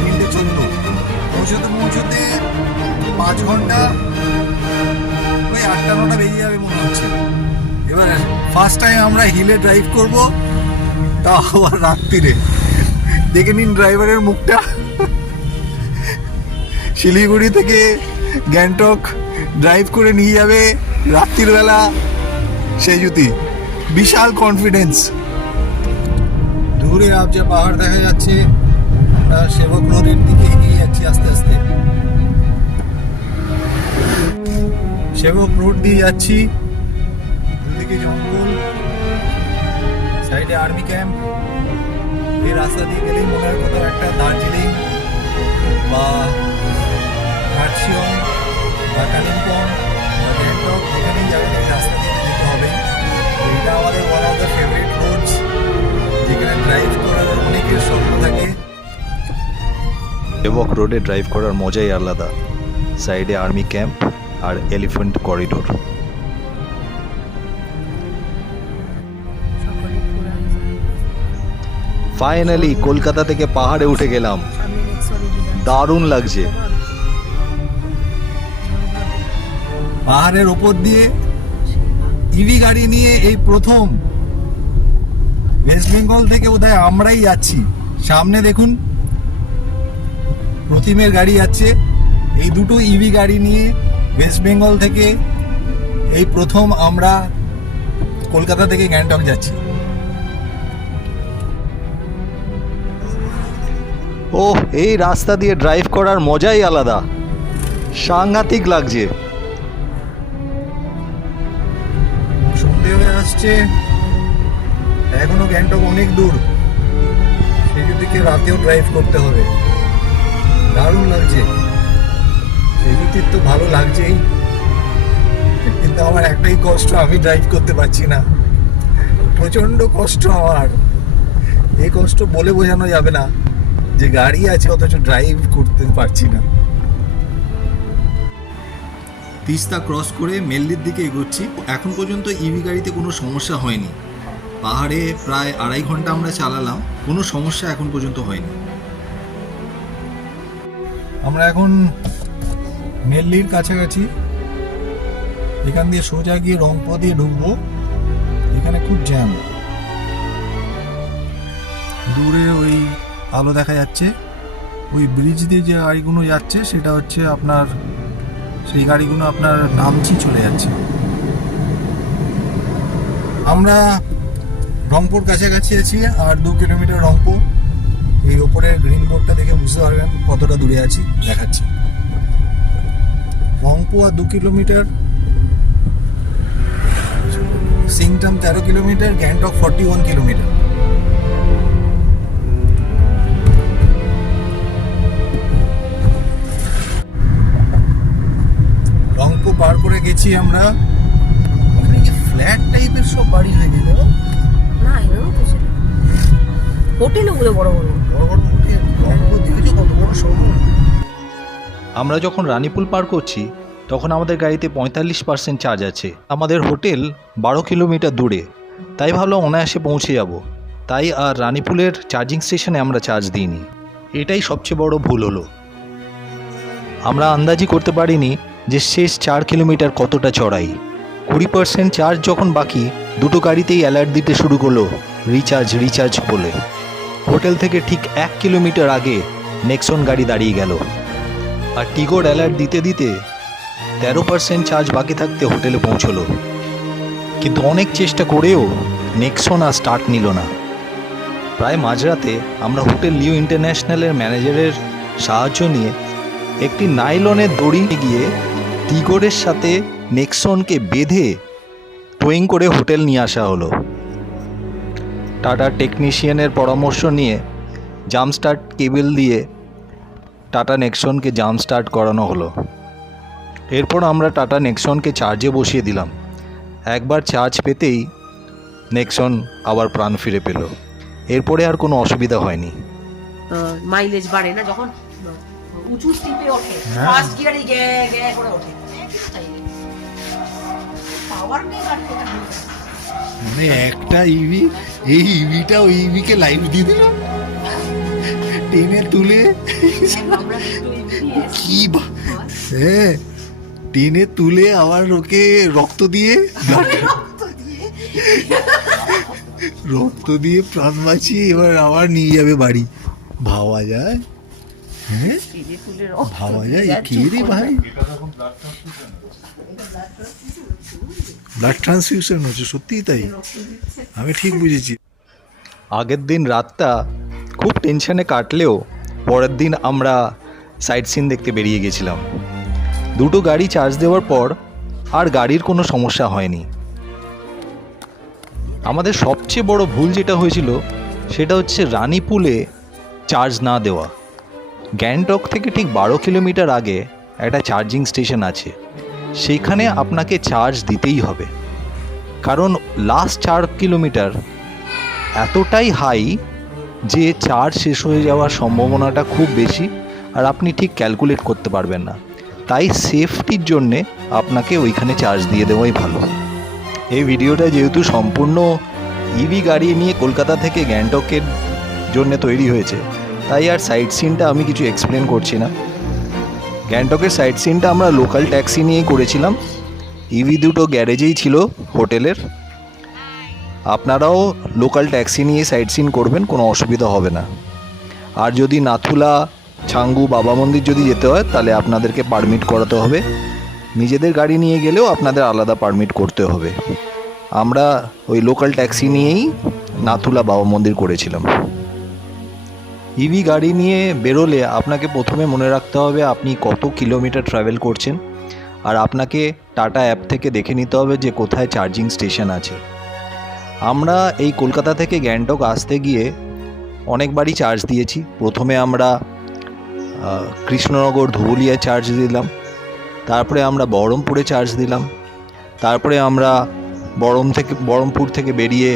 3:14। পৌঁছতে 5 ঘন্টা, ওই 8টা-9টা বেজে যাবে মনে হচ্ছে। এবার ফার্স্ট টাইম আমরা হিলে ড্রাইভ করব, তাও আবার রাত্রিরে। দেখে নিন ড্রাইভারের মুখটা। শিলিগুড়ি থেকে গ্যাংটক ড্রাইভ করে নিয়ে যাবে রাত্রির বেলা সেজুতি। বিশাল কনফিডেন্স। দূরে আবজা পাহাড় দেখা যাচ্ছে। সেবক রোডের দিকে এগিয়ে যাচ্ছি আস্তে আস্তে। সেবক রোড দিয়ে যাচ্ছি, দুদিকে জঙ্গল, সাইডে আর্মি ক্যাম্প। এই রাস্তা দিয়ে গেলেই মনে হয় কোথাও একটা দার্জিলিং বা কার্শিয়ং বা কালিম্পং বা গ্যাংটক, যেখানেই যাবেন এই রাস্তা দিয়ে যেতে হবে। এটা আমাদের one of the favourite roads, যেখানে ড্রাইভ করার অনেকের স্বপ্ন থাকে। সেবক রোডে ড্রাইভ করার মজাই আলাদা। সাইডে আর্মি ক্যাম্প আর এলিফ্যান্ট করিডোর। সকলে পুরাই যায়। ফাইনালি কলকাতা থেকে পাহাড়ে উঠে গেলাম। সামনে নেক্সলি বিধান দারুণ লাগছে। পাহাড়ের ওপর দিয়ে ইভি গাড়ি নিয়ে এই প্রথম ওয়েস্ট বেঙ্গল থেকে বোধহয় আমরাই যাচ্ছি। সামনে দেখুন প্রতিমের গাড়ি যাচ্ছে। এই দুটো ইভি গাড়ি নিয়ে ওয়েস্ট বেঙ্গল থেকে এই প্রথম আমরা কলকাতা থেকে গ্যাংটক যাচ্ছি। ওহ, এই রাস্তা দিয়ে ড্রাইভ করার মজাই আলাদা। সাংঘাতিক লাগছে। সন্ধে হয়ে আসছে, এখনো গ্যাংটক অনেক দূর। সেজুতিকে রাতেও ড্রাইভ করতে হবে। দারুণ লাগছে। সেজুতির তো ভালো লাগছেই, কিন্তু আমার একটাই কষ্ট, আমি ড্রাইভ করতে পারছি না। প্রচন্ড কষ্ট আমার। এই কষ্ট বলে বোঝানো যাবে না, যে গাড়ি আছে অথচ ড্রাইভ করতে পারছি না। তিস্তা ক্রস করে মেল্লির দিকে এগোচ্ছি। এখন পর্যন্ত ইভি গাড়িতে কোনো সমস্যা হয়নি। পাহাড়ে প্রায় 2.5 ঘন্টা আমরা চালালাম, কোনো সমস্যা এখন পর্যন্ত হয়নি। আমরা এখন মেল্লির কাছাকাছি। এখান দিয়ে সোজা গিয়ে রংপুর দিয়ে ঢুকবো। এখানে খুব জ্যাম। দূরে ওই আলো দেখা যাচ্ছে। ওই ব্রিজ দিয়ে যে গাড়িগুলো যাচ্ছে সেটা হচ্ছে আপনার, সেই গাড়িগুলো আপনার নামচি চলে যাচ্ছে। আমরা রংপুর কাছাকাছি আছি, আর 2 কিলোমিটার রংপুর। এই ওপরে গ্রিন বোর্ডটা দেখে বুঝতে পারবেন কতটা দূরে আছি, দেখাচ্ছি। রংপুর আর 2 kilometre, Singtam 13 kilometre, Gangtok 41 kilometre. Rangpur পার করে গেছি আমরা। এখানে কি ফ্ল্যাট টাইপের সব বাড়ি হয়ে গেল? না এরকম তো ছিল, হোটেল ওগুলো বড় বড় বড় বড় হোটেল। রংপুর দেখেছো কত বড় শহর। আমরা যখন রানীপুল পার করছি তখন আমাদের গাড়িতে 45% চার্জ আছে। আমাদের হোটেল 12 কিলোমিটার দূরে, তাই ভাবলাম অনায়াসে পৌঁছে যাব। তাই আর রানীপুলের চার্জিং স্টেশনে আমরা চার্জ দিইনি। এটাই সবচেয়ে বড় ভুল হলো। আমরা আন্দাজই করতে পারিনি যে শেষ 4 কিলোমিটার কতটা চড়াই। 20% চার্জ যখন বাকি, দুটো গাড়িতেই অ্যালার্ট দিতে শুরু করলো রিচার্জ বলে। হোটেল থেকে ঠিক 1 কিলোমিটার আগে নেক্সন গাড়ি দাঁড়িয়ে গেল, আর টিগোর অ্যালার্ট দিতে দিতে 13% চার্জ বাকি থাকতে হোটেলে পৌঁছলো। কিন্তু অনেক চেষ্টা করেও নেক্সন আর স্টার্ট নিল না। প্রায় মাঝরাতে আমরা হোটেল লিও ইন্টারন্যাশনালের ম্যানেজারের সাহায্য নিয়ে একটি নাইলনের দড়ি গিয়ে টিগোরের সাথে নেক্সনকে বেঁধে টোয়িং করে হোটেল নিয়ে আসা হলো। টাটা টেকনিশিয়ানের পরামর্শ নিয়ে জাম্প স্টার্ট কেবল দিয়ে টাটা নেক্সনকে জাম্প স্টার্ট করানো হলো। এরপর আমরা টাটা নেক্সনকে চার্জে বসিয়ে দিলাম। একবার চার্জ পেতেই নেক্সন আবার প্রাণ ফিরে পেল। এরপরে আর কোনো অসুবিধা হয়নি। মাইলেজ বাড়ে না যখন উঁচু স্টিপে ওঠে, ফার্স্ট গিয়ারে গে গে করে ওঠে, পাওয়ার নেই গাড়িতে। মানে একটা ইভি, এই ইভিটা ওই ইভিকে লাইভ দিয়ে দিল, টেনে তুলে। কি হ্যাঁ, টেনে তুলে আবার ওকে রক্ত দিয়ে প্রাণ বাঁচিয়ে এবার আবার নিয়ে যাবে বাড়ি। ভাবা যায়? হ্যাঁ ভাবা যায়। কে রে ভাই? ব্লাড ট্রান্সফিউশন হচ্ছে, সত্যিই তাই, আমি ঠিক বুঝেছি। আগের দিন রাতটা খুব টেনশনে কাটলেও পরের দিন আমরা সাইট সিন দেখতে বেরিয়ে গেছিলাম। দুটো গাড়ি চার্জ দেওয়ার পর আর গাড়ির কোনো সমস্যা হয়নি। আমাদের সবচেয়ে বড় ভুল যেটা হয়েছিল সেটা হচ্ছে রানীপুলে চার্জ না দেওয়া। গ্যাংটক থেকে ঠিক 12 কিলোমিটার আগে একটা চার্জিং স্টেশন আছে, সেইখানে আপনাকে চার্জ দিতেই হবে। কারণ লাস্ট 4 কিলোমিটার এতটাই হাই যে চার্জ শেষ হয়ে যাওয়ার সম্ভাবনাটা খুব বেশি, আর আপনি ঠিক ক্যালকুলেট করতে পারবেন না। তাই সেফটির জন্যে আপনাকে ওইখানে চার্জ দিয়ে দেওয়াই ভালো। এই ভিডিওটা যেহেতু সম্পূর্ণ ইভি গাড়ি নিয়ে কলকাতা থেকে গ্যাংটকের জন্য তৈরি হয়েছে, তাই আর সাইট সিনটা আমি কিছু এক্সপ্লেন করছি না। গ্যাংটকের সাইট সিনটা আমরা লোকাল ট্যাক্সি নিয়েই করেছিলাম। ইভি দুটো গ্যারেজেই ছিল হোটেলের। আপনারাও লোকাল ট্যাক্সি নিয়ে সাইট সিন করবেন, কোনো অসুবিধা হবে না। আর যদি নাথুলা, ছাঙ্গু, বাবা মন্দির যদি যেতে হয় তাহলে আপনাদেরকে পারমিট করাতে হবে। নিজেদের গাড়ি নিয়ে গেলেও আপনাদের আলাদা পারমিট করতে হবে। আমরা ওই লোকাল ট্যাক্সি নিয়েই নাথুলা, বাবা মন্দির করেছিলাম। ইভি গাড়ি নিয়ে বেরোলে আপনাকে প্রথমে মনে রাখতে হবে আপনি কত কিলোমিটার ট্রাভেল করছেন, আর আপনাকে টাটা অ্যাপ থেকে দেখে নিতে হবে যে কোথায় চার্জিং স্টেশন আছে। আমরা এই কলকাতা থেকে গ্যাংটক আসতে গিয়ে অনেকবারই চার্জ দিয়েছি। প্রথমে আমরা কৃষ্ণনগর, ধুবুলিয়ায় চার্জ দিলাম, তারপরে আমরা বহরমপুরে চার্জ দিলাম, তারপরে আমরা বহরমপুর থেকে বেরিয়ে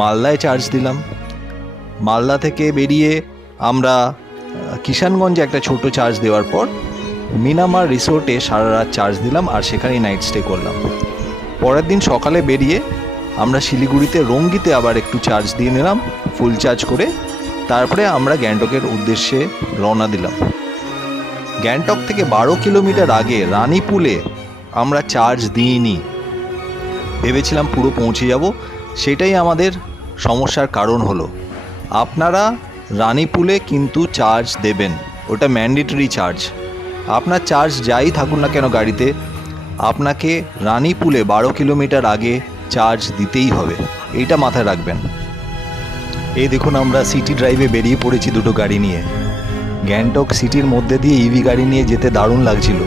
মালদায় চার্জ দিলাম। মালদা থেকে বেরিয়ে আমরা কিষানগঞ্জে একটা ছোট চার্জ দেওয়ার পর মিনামার রিসোর্টে সারা রাত চার্জ দিলাম, আর সেখানেই নাইট স্টে করলাম। পরের দিন সকালে বেরিয়ে আমরা শিলিগুড়িতে রঙ্গিতে আবার একটু চার্জ দিয়ে নিলাম ফুল চার্জ করে। তারপরে আমরা গ্যাংটকের উদ্দেশ্যে রওনা দিলাম। গ্যাংটক থেকে 12 কিলোমিটার আগে রানীপুলে আমরা চার্জ দিইনি, ভেবেছিলাম পুরো পৌঁছে যাব। সেটাই আমাদের সমস্যার কারণ হলো। আপনারা রানীপুলে কিন্তু চার্জ দেবেন, ওটা ম্যান্ডেটরি চার্জ। আপনার চার্জ যাই থাকুন না কেন গাড়িতে, আপনাকে রানীপুলে 12 কিলোমিটার আগে চার্জ দিতেই হবে, এইটা মাথায় রাখবেন। এই দেখুন আমরা সিটি ড্রাইভে বেরিয়ে পড়েছি দুটো গাড়ি নিয়ে। গ্যাংটক সিটির মধ্যে দিয়ে ইভি গাড়ি নিয়ে যেতে দারুণ লাগছিল।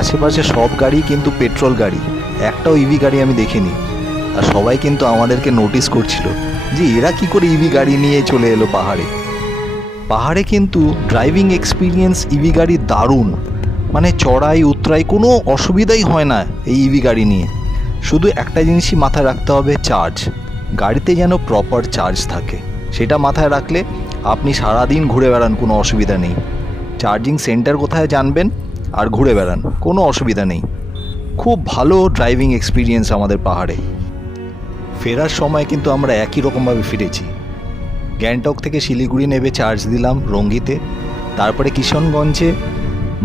আশেপাশে সব গাড়ি কিন্তু পেট্রোল গাড়ি, একটাও ইভি গাড়ি আমি দেখিনি। আর সবাই কিন্তু আমাদেরকে নোটিস করছিল যে এরা কি করে ইভি গাড়ি নিয়ে চলে এলো পাহাড়ে। পাহাড়ে কিন্তু ড্রাইভিং এক্সপিরিয়েন্স ইভি গাড়ি দারুণ, মানে চড়াই উতরাই কোনো অসুবিধাই হয় না এই ইভি গাড়ি নিয়ে। শুধু একটা জিনিসই মাথায় রাখতে হবে, চার্জ। গাড়িতে যেন প্রপার চার্জ থাকে, সেটা মাথায় রাখলে আপনি সারাদিন ঘুরে বেড়ান, কোনো অসুবিধা নেই। চার্জিং সেন্টার কোথায় জানবেন আর ঘুরে বেড়ান, কোনো অসুবিধা নেই। খুব ভালো ড্রাইভিং এক্সপিরিয়েন্স আমাদের পাহাড়ে। ফেরার সময় কিন্তু আমরা একই রকমভাবে ফিরেছি। গ্যাংটক থেকে শিলিগুড়ি নেবে চার্জ দিলাম রঙ্গিতে, তারপরে কিশনগঞ্জে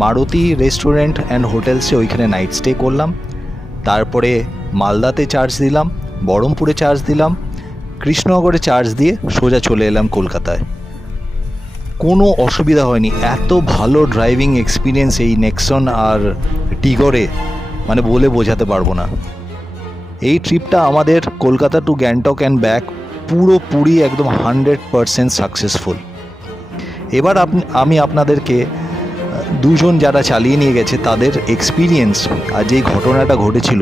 মারুতি রেস্টুরেন্ট অ্যান্ড হোটেলসে ওইখানে নাইট স্টে করলাম, তারপরে মালদাতে চার্জ দিলাম, বহরমপুরে চার্জ দিলাম, কৃষ্ণনগরে চার্জ দিয়ে সোজা চলে এলাম কলকাতায়। কোনো অসুবিধা হয়নি, এত ভালো ড্রাইভিং এক্সপিরিয়েন্স এই নেক্সন আর টিগরে মানে বলে বোঝাতে পারবো না। এই ট্রিপটা আমাদের Kolkata to Gangtok and back পুরোপুরি একদম 100% সাকসেসফুল। এবার আমি আপনাদেরকে দুজন যারা চালিয়ে নিয়ে গেছে তাদের এক্সপিরিয়েন্স আর যেই ঘটনাটা ঘটেছিল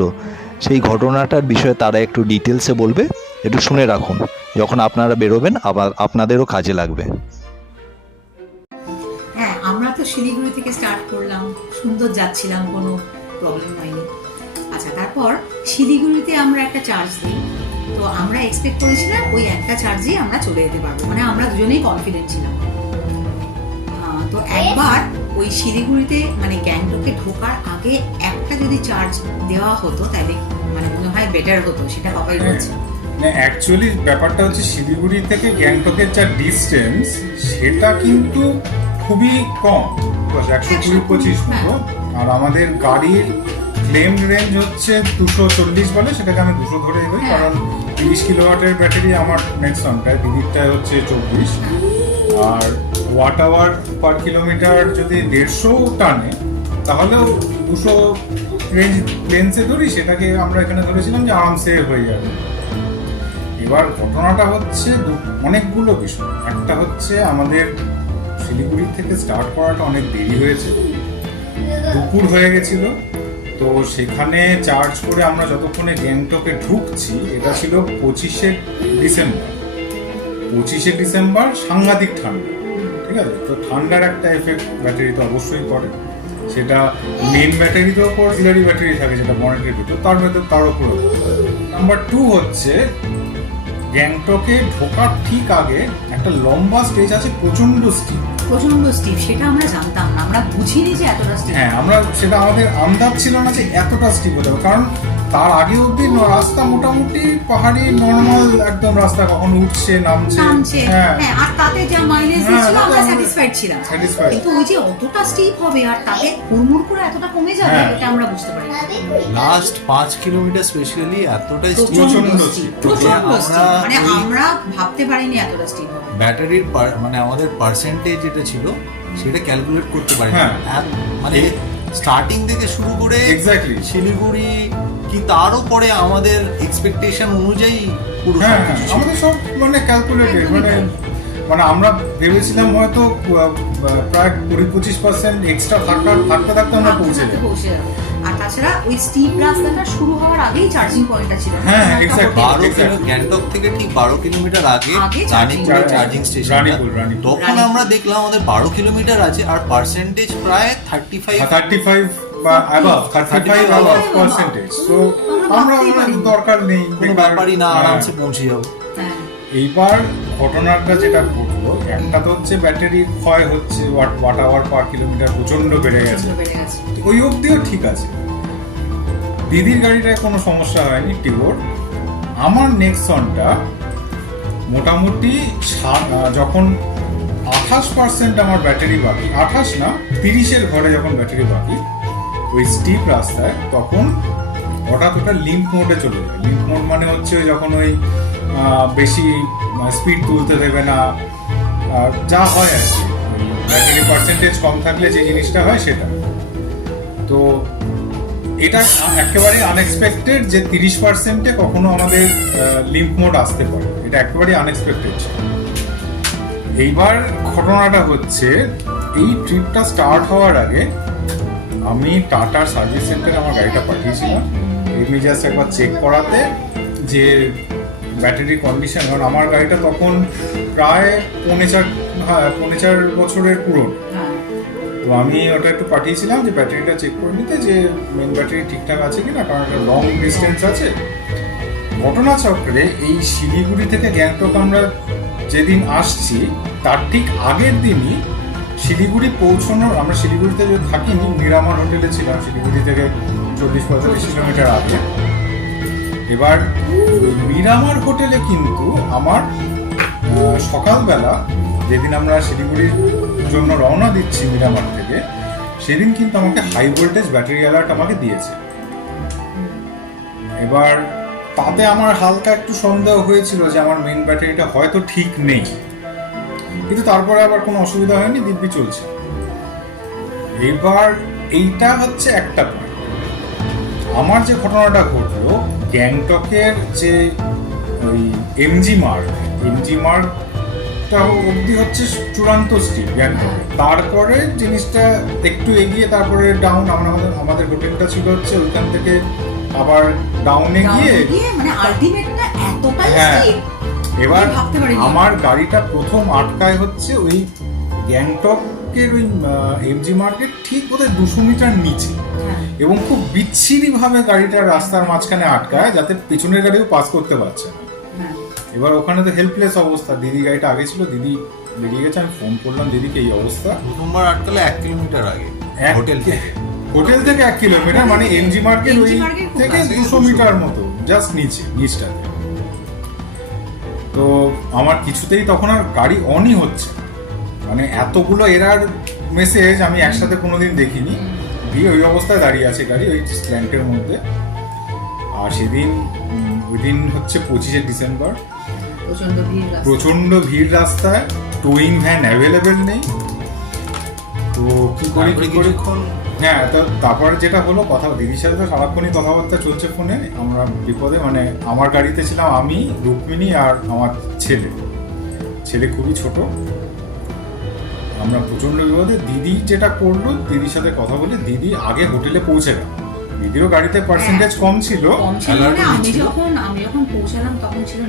সেই ঘটনাটার বিষয়ে তারা একটু ডিটেলসে বলবে, একটু শুনে রাখুন, যখন আপনারা বেরোবেন আবার আপনাদেরও কাজে লাগবে। হ্যাঁ, আমরা তো শিলিগুড়ি থেকে স্টার্ট করলাম, সুন্দর যাচ্ছিলাম, কোনো প্রবলেম হয়নি। আচ্ছা, তারপর শিলিগুড়িতে আমরা একটা চার্জ দিই, তো আমরা এক্সপেক্ট করেছিলাম ওই একটা চার্জেই আমরা চলে যেতে পারবো, মানে আমরা দুজনেই কনফিডেন্ট ছিলাম। তো একবার ওই শিলিগুড়িতে মানে গ্যাংটকে ঢোকার আগে একটা যদি চার্জ দেওয়া হতো তাহলে মানে মনে হয় বেটার হতো, সেটা বাবাই বলছে। অ্যাকচুয়ালি ব্যাপারটা হচ্ছে শিলিগুড়ি থেকে গ্যাংটকের যা ডিস্টেন্স সেটা কিন্তু খুবই কম, 120-125 মতো। আর আমাদের গাড়ির ক্লেম রেঞ্জ হচ্ছে 240 বলে, সেটাকে আমি 200 ধরে এগোই, কারণ 30 কিলোওয়াটের ব্যাটারি আমার নেক্সনটায়, দিদিরটায় হচ্ছে 24। আর ওয়াট আওয়ার পার কিলোমিটার যদি 150 টানে তাহলেও 200 রেঞ্জ লেন্সে ধরি, সেটাকে আমরা এখানে ধরেছিলাম যে আরামসে হয়ে যাবে। এবার ঘটনাটা হচ্ছে অনেকগুলো বিষয়। একটা হচ্ছে আমাদের শিলিগুড়ি থেকে স্টার্ট করাটা অনেক দেরি হয়েছে, দুপুর হয়ে গেছিল। তো সেখানে চার্জ করে আমরা যতক্ষণে গ্যাংটকে ঢুকছি, এটা ছিল 25শে ডিসেম্বর, সাংঘাতিক ঠান্ডা, ঠিক আছে। তো ঠান্ডার একটা এফেক্ট ব্যাটারিতে অবশ্যই পড়ে, সেটা মেন ব্যাটারিতেও পর অক্সিলারি ব্যাটারি থাকে যেটা বনেটের ভিতর, তার ভেতর তার উপরে। নাম্বার 2 হচ্ছে গ্যাংটকে ঢোকার ঠিক আগে একটা লম্বা স্টেজ আছে, প্রচন্ড স্টিপ, সেটা আমরা জানতাম না, আমরা বুঝিনি যে এতটা স্টিপ। হ্যাঁ, আমরা সেটা আমাদের আন্দাজ ছিল না যে এতটা স্টিপ হতে হবে, কারণ তার আগে অব্দি রাস্তা মোটামুটি পাহাড়ি নর্মাল একদম রাস্তা, কখনো উঠছে নামছে। হ্যাঁ, আর তাতে যা মাইলেজ দিচ্ছিল আমরা স্যাটিসফাইড ছিলাম, কিন্তু ওই যে অতটা স্টিপ হবে আর তাতে হুড়মুড় করে এতটা কমে যাবে এটা আমরা বুঝতে পারি। লাস্ট 5 কিলোমিটার স্পেশালি এতটাই মানে আমরা ভাবতে পারিনি এতটা স্টিপ হবে। ব্যাটারির মানে আমাদের পার্সেন্টেজ যেটা ছিল সেটা ক্যালকুলেট করতে পারি না, মানে স্টার্টিং থেকে শুরু করে এক্স্যাক্টলি শিলিগুড়ি কি তারও পরে আমাদের এক্সপেকটেশন অনুযায়ী পুরো আমাদের সব মানে ক্যালকুলেটেড, মানে আমরা ভেবেছিলাম হয়তো প্রায় 20-25% এক্সট্রা থাকতে আমরা পৌঁছে যাবো। আর তাছাড়া ওই স্টিপ রাস্তাটা শুরু হওয়ার আগেই চার্জিং পয়েন্টটা ছিল। হ্যাঁ, এক্স্যাক্টলি। গ্যাংটক থেকে ঠিক 12 কিলোমিটার আগে রানীপুর চার্জিং স্টেশন, তখন আমরা দেখলাম আমাদের 12 কিলোমিটার আছে আর পার্সেন্টেজ প্রায় 35 বা above 35%। তো আমরা দরকার নেই, কোনো ব্যাপারই না, আরামসে পৌঁছে যাবো। এইবার ঘটনাটা যেটা ঘটলো, একটা তো হচ্ছে ব্যাটারির ক্ষয় হচ্ছে, ওয়াট আওয়ার পার কিলোমিটার প্রচন্ড বেড়ে গেছে, ওই অবধিও ঠিক আছে। দিদির গাড়িটায় কোনো সমস্যা হয়নি, টিগোর। আমার নেক্সনটা মোটামুটি যখন 28% আমার ব্যাটারি বাকি, 28 না 30-এর ঘরে যখন ব্যাটারি বাকি ওই স্টিপ রাস্তায়, তখন হঠাৎ ওটা লিম্প মোডে চলে যায়। লিম্প মোড মানে হচ্ছে যখন ওই বেশি স্পিড তুলতে দেবে না, যা হয় আর কি, ব্যাটারি পার্সেন্টেজ কম থাকলে যে জিনিসটা হয় সেটা। তো এটা একেবারে আনএক্সপেক্টেড যে 30%-এ কখনো আমাদের লিম্ফ নোড আসতে পারে, এটা একেবারে আনএক্সপেক্টেড। এইবার ঘটনাটা হচ্ছে এই ট্রিপটা স্টার্ট হওয়ার আগে আমি টাটার সার্ভিস সেন্টারে আমার গাড়িটা পাঠিয়েছিলাম এমনি জাস্ট একবার চেক করাতে যে ব্যাটারি কন্ডিশন, কারণ আমার গাড়িটা তখন প্রায় 4.5 বছরের পুরনো। তো আমি ওটা একটু পাঠিয়েছিলাম যে ব্যাটারিটা চেক করে নিতে, যে মেন ব্যাটারি ঠিকঠাক আছে কিনা, কারণ একটা লং ডিস্টেন্স আছে। ঘটনাচক্রে এই শিলিগুড়ি থেকে গ্যাংটক আমরা যেদিন আসছি তার ঠিক আগের দিনই শিলিগুড়ি পৌঁছানোর, আমরা শিলিগুড়িতে যে থাকিনি, মিরামার হোটেলে ছিলাম শিলিগুড়ি থেকে 40-45 কিলোমিটার আগে। এবার মিরামার হোটেলে কিন্তু আমার সকালবেলা যেদিন আমরা শিলিগুড়ির জন্য রওনা দিচ্ছি মিরামার থেকে, সেদিন কিন্তু আমাকে হাই ভোল্টেজ ব্যাটারি অ্যালার্ট আমাকে দিয়েছে। এবার তাতে আমার হালকা একটু সন্দেহ হয়েছিল যে আমার মেন ব্যাটারিটা হয়তো ঠিক নেই, কিন্তু তারপরে আবার কোনো অসুবিধা হয়নি, দিব্যি চলছে। এবার এইটা হচ্ছে একটা পয়েন্ট। আমার যে ঘটনাটা ঘটলো গ্যাংটকের যে ওই এমজি মার্গটা অবধি হচ্ছে চূড়ান্ত স্ট্রিপ গ্যাংটক, তারপরে জিনিসটা একটু এগিয়ে তারপরে ডাউন, আমাদের হোটেলটা ছিল হচ্ছে ওইখান থেকে আবার ডাউনে গিয়ে মানে আলটিমেটটা এতটাই হ্যাঁ। steep, এবার আমি ভাবতে পারিনি। আমার গাড়িটা প্রথম আটকায় হচ্ছে ওই গ্যাংটকের ওই এমজি মার্কেট ঠিক ওদের 200 মিটার নিচে, এবং খুব বিচ্ছিরি ভাবে গাড়িটা রাস্তার মাঝখানে আটকায় যাতে পেছনের গাড়িও পাস করতে পারছে না। এবার ওখানে তো হেল্পলেস অবস্থা, দিদি গাড়িটা আগে ছিল, দিদি বেরিয়ে গেছে, আমি ফোন করলাম দিদিকে এই অবস্থা। প্রথমবার আটকালে 1 কিলোমিটার আগে হোটেল থেকে 1 কিলোমিটার, মানে এমজি মার্কেট ওই থেকে 200 মিটার মতো জাস্ট নিচটাতে। তো আমার কিছুতেই তখন আর গাড়ি অনই হচ্ছে, মানে এতগুলো এরার মেসেজ আমি একসাথে কোনোদিন দেখিনি। দিয়ে ওই অবস্থায় দাঁড়িয়ে আছে গাড়ি ওই স্ল্যান্টের মধ্যে। আর সেদিন ওই দিন হচ্ছে 25শে ডিসেম্বর, প্রচন্ড ভিড় রাস্তায়, টোয়িং ভ্যান অ্যাভেলেবেল নেই। তো কি করি হ্যাঁ, তো তারপরে যেটা হলো, কথা দিদির সাথে তো সারাক্ষণই কথাবার্তা চলছে ফোনে। আমরা বিপদে, মানে আমার গাড়িতে ছিলাম আমি, রুক্মিণী আর আমার ছেলে খুবই ছোট, আমরা প্রচন্ড বিপদে। দিদি যেটা করলো, দিদির সাথে কথা বলে দিদি আগে হোটেলে পৌঁছে গেল। দিদিরও গাড়িতে পার্সেন্টেজ কম ছিল, আমি যখন পৌঁছালাম তখন ছিল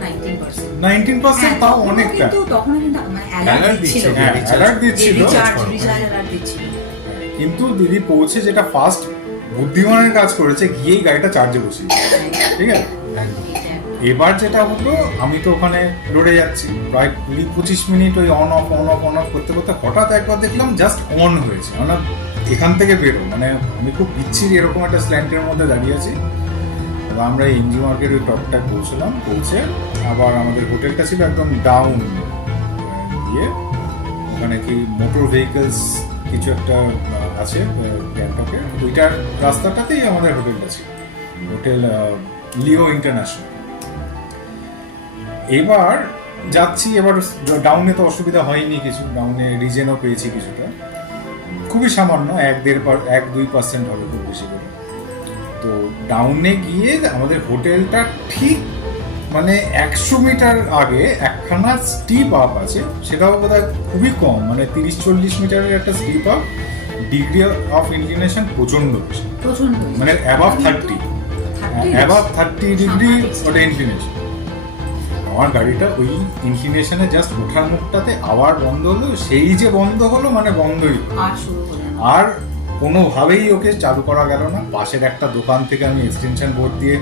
19%, তাও অনেকটা। কিন্তু তখন কিন্তু মানে অ্যালার্ট দিচ্ছিল, অ্যালার্ট দিচ্ছিল। দিচ্ছিল। কিন্তু দিদি পৌঁছে যেটা ফার্স্ট বুদ্ধিমানের কাজ করেছে, গিয়েই গাড়িটা চার্জে বসিয়ে দিয়েছে। ঠিক আছে, এবার যেটা হলো, আমি তো ওখানে লড়ে যাচ্ছি প্রায় 20-25 মিনিট ওই অন অফ করতে করতে হঠাৎ একবার দেখলাম জাস্ট অন হয়েছে, মানে এখান থেকে বেরো, মানে আমি খুব বিচ্ছিরি এরকম একটা স্ল্যান্টের মধ্যে দাঁড়িয়ে আছি। এবার আমরা এমজি মার্কেট ওই টপটায় পৌঁছে আবার আমাদের হোটেলটা ছিল একদম ডাউন দিয়ে, ওখানে কি মোটর ভেহিকলস কিছু একটা আছে গ্যাংটকে, ওইটার রাস্তাটাতেই আমাদের হোটেলটা ছিল, হোটেল লিও ইন্টারন্যাশনাল। এবার যাচ্ছি, এবার ডাউনে তো অসুবিধা হয়নি কিছু, ডাউনে রিজেনও পেয়েছি কিছুটা, খুবই সামান্য 1-2% হবে খুব বেশি করে। তো ডাউনে গিয়ে আমাদের হোটেলটা ঠিক মানে 100 মিটার আগে একখানা স্টিপ আপ আছে, সেটাও বোধহয় খুবই কম, মানে 30-40 মিটারের একটা steep up, degree of inclination প্রচন্ড বেশি, মানে অ্যাবাভ 30 ডিগ্রি ওটা ইনক্লিনেশন। আমার গাড়িটা ওই ইনক্লিনেশনে জাস্ট ওঠার মুখটাতে আবার বন্ধ হলো, সেই যে বন্ধ হলো মানে বন্ধই, আর কোনোভাবেই ওকে চালু করা গেল না। পাশের একটা দোকান থেকে আমি এক্সটেনশন বোর্ড দিয়ে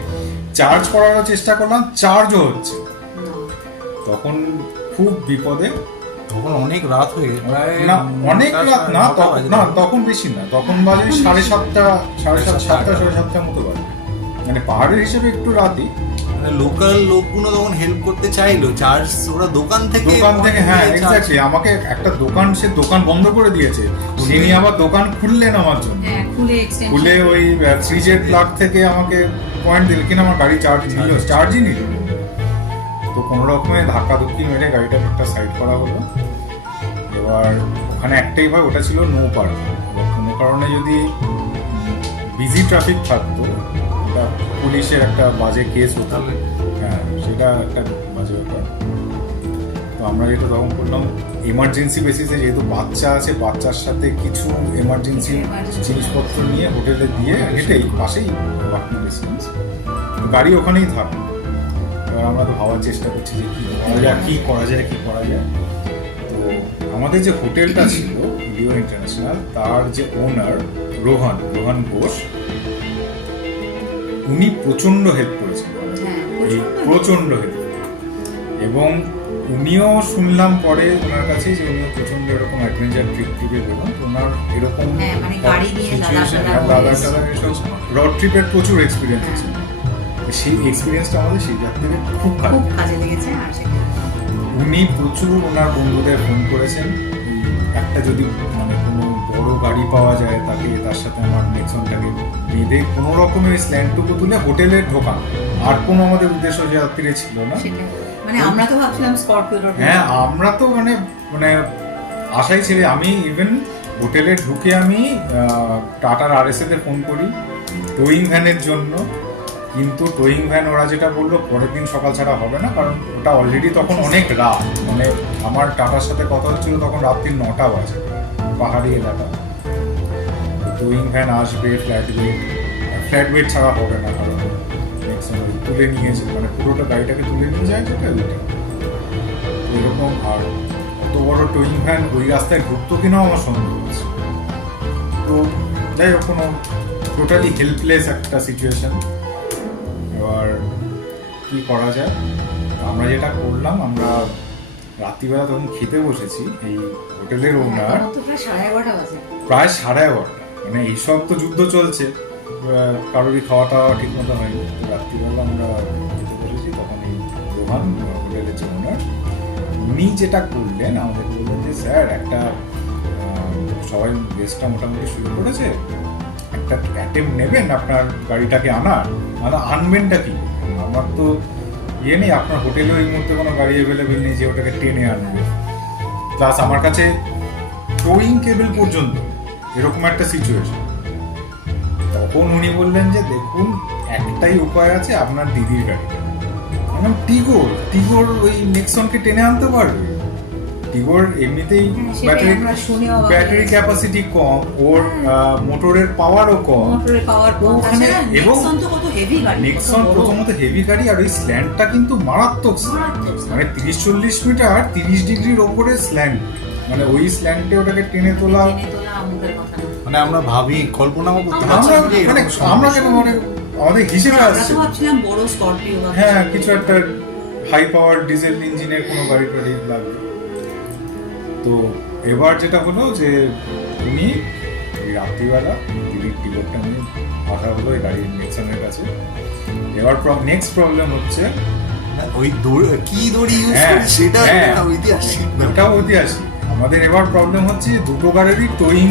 চার্জ করারও চেষ্টা করলাম, চার্জও হচ্ছে। তখন খুব বিপদে, তখন অনেক রাত হয়ে না অনেক রাত না, তখন বেশি না, তখন বাজে 7:30 মতো বাজে, মানে পাহাড়ের হিসেবে একটু রাতই। মানে লোকাল লোকগুলো তখন হেল্প করতে চাইলো, চার্জ ওরা দোকান থেকে হ্যাঁ এক্স্যাক্টলি, আমাকে একটা দোকান, সে দোকান বন্ধ করে দিয়েছে, তিনি আবার দোকান খুললেন আমার জন্য, খুলে ওই 3J প্লাগ থেকে আমাকে পয়েন্ট দিল, কিনা আমার গাড়ি চার্জই নিল। তো কোনো রকমে ধাক্কা ধুক্কি মেরে গাড়িটা একটা সাইড করা হলো। এবার ওখানে একটাই ভাই, ওটা ছিল নো পার্কিং, কোনো কারণে যদি বিজি ট্রাফিক থাকতো, একটা পুলিশের একটা বাজে কেস হতো, হ্যাঁ সেটা একটা বাজে ব্যাপার। তো আমরা যেটা তখন করলাম এমার্জেন্সি বেসিসে, যেহেতু বাচ্চা আছে, বাচ্চার সাথে কিছু এমার্জেন্সি জিনিসপত্র নিয়ে হোটেলে দিয়ে হেঁটেই পাশেই ওয়াকিং ডিস্টেন্স, গাড়ি ওখানেই থাকবে। এবার আমরা তো ভাবার চেষ্টা করছি যে কী করা যায়। তো আমাদের যে হোটেলটা ছিল লিও ইন্টারন্যাশনাল, তার যে ওনার রোহান ঘোষ, উনি প্রচণ্ড হেল্প করেছেন, প্রচণ্ড হেল্প। এবং উনিও শুনলাম পরে ওনার কাছে যে উনিও প্রচণ্ড এরকম অ্যাডভেঞ্চার ট্রিপে বেরোন, ওনার এরকম মানে গাড়ি নিয়ে রড ট্রিপের প্রচুর এক্সপিরিয়েন্স আছে। সেই এক্সপিরিয়েন্সটা আমাদের সেই যাত্রীদের খুব কাজে লেগেছে। আর সেটা উনি প্রচুর ওনার বন্ধুদের ফোন করেছেন, একটা যদি মানে কোনো বড় গাড়ি পাওয়া যায় তাকে, তার সাথে আমার নেক্সনটাকে বেঁধে কোনো রকমের স্ল্যান্ডটুকু তুলে হোটেলে ঢোকান। আর কোনো আমাদের উদ্দেশ্য যাত্রী ছিল না। মানে আমরা তো ভাবছিলাম স্করপিও। হ্যাঁ, আমরা তো মানে আশাই ছিল। আমি ইভেন হোটেলে ঢুকে আমি টাটার RSA তে ফোন করি টোয়িং ভ্যানের জন্য, কিন্তু টোয়িং ভ্যান ওরা যেটা বললো পরের দিন সকাল ছাড়া হবে না, কারণ ওটা অলরেডি তখন অনেক রাত। মানে আমার টাটার সাথে কথা হচ্ছিল তখন রাত্রি 9টা বাজে, পাহাড়ি এলাকা। টোয়িং ভ্যান আসবে, ফ্ল্যাট ওয়েট ছাড়া হবে না, কারণ তুলে নিয়েছে, মানে পুরোটা গাড়িটাকে তুলে নিয়ে যায় যেটা ওইটা এরকম। আর অত বড় টোয়িং ভ্যান ওই রাস্তায় ঢুকতো কিনাও আমার সন্দেহ আছে। তো যাই হোক, কোনো টোটালি হেল্পলেস একটা সিচুয়েশন। এবার কি করা যায়, আমরা যেটা করলাম, আমরা রাত্রিবেলা তখন খেতে বসেছি। এই হোটেলের ওনার প্রায় 11:30, মানে এইসব তো যুদ্ধ চলছে, কারোরই খাওয়া টাওয়া ঠিক মতো হয়নি। তো রাত্রিবেলা আমরা খেতে বসেছি, তখন এই রোহান হোটেলের যে ওনার, উনি যেটা করলেন আমাদের বললেন যে স্যার একটা সবাই বেসটা মোটামুটি শুরু করেছে, একটা অ্যাটেম্প নেবেন আপনার গাড়িটাকে আনবেনটা কি? আমার তো ইয়ে নেই, আপনার হোটেলেও এই মুহূর্তে কোনো গাড়ি অ্যাভেলেবেল নেই যে ওটাকে টেনে আনবে, প্লাস আমার কাছে টোয়িং কেবল পর্যন্ত, এরকম একটা সিচুয়েশন। তখন উনি বললেন যে দেখুন একটাই উপায় আছে, আপনার দিদির গাড়িটা, মানে টিগোর ওই নেক্সনকে টেনে আনতে পারবে। টিগোর এমনিতেই ব্যাটারি ক্যাপাসিটি কম, ওর মোটরের পাওয়ারও কম, ওখানে এবং নেক্সন প্রথমত হেভি গাড়ি, আর ওই স্ল্যান্ডটা কিন্তু মারাত্মক, মানে 30-40 মিটার 30 ডিগ্রির ওপরে স্ল্যান্ড, মানে ওই স্ল্যান্ডে ওটাকে টেনে তোলা, মানে আমরা ভাবি কল্পনাও করতে পারছি আমরা কেন মানে আমাদের হিসেবে আসছে বড় স্করপিও, হ্যাঁ কিছু একটা হাই পাওয়ার ডিজেল ইঞ্জিনের কোনো গাড়ি টাড়ি লাগবে। তো এবার যেটা হলো যে উনি রাত্রিবেলা দিদির টিকিটটা নিয়ে আসা হলো এই গাড়ির নেক্সনের কাছে। এবার নেক্সট প্রবলেম হচ্ছে ওই কি দড়ি ইউজ করে সেটা ঐতিহাসিক, ওটাও ঐতিহাসিক। আমাদের এবার প্রবলেম হচ্ছে দুটো গাড়িরই টোয়িং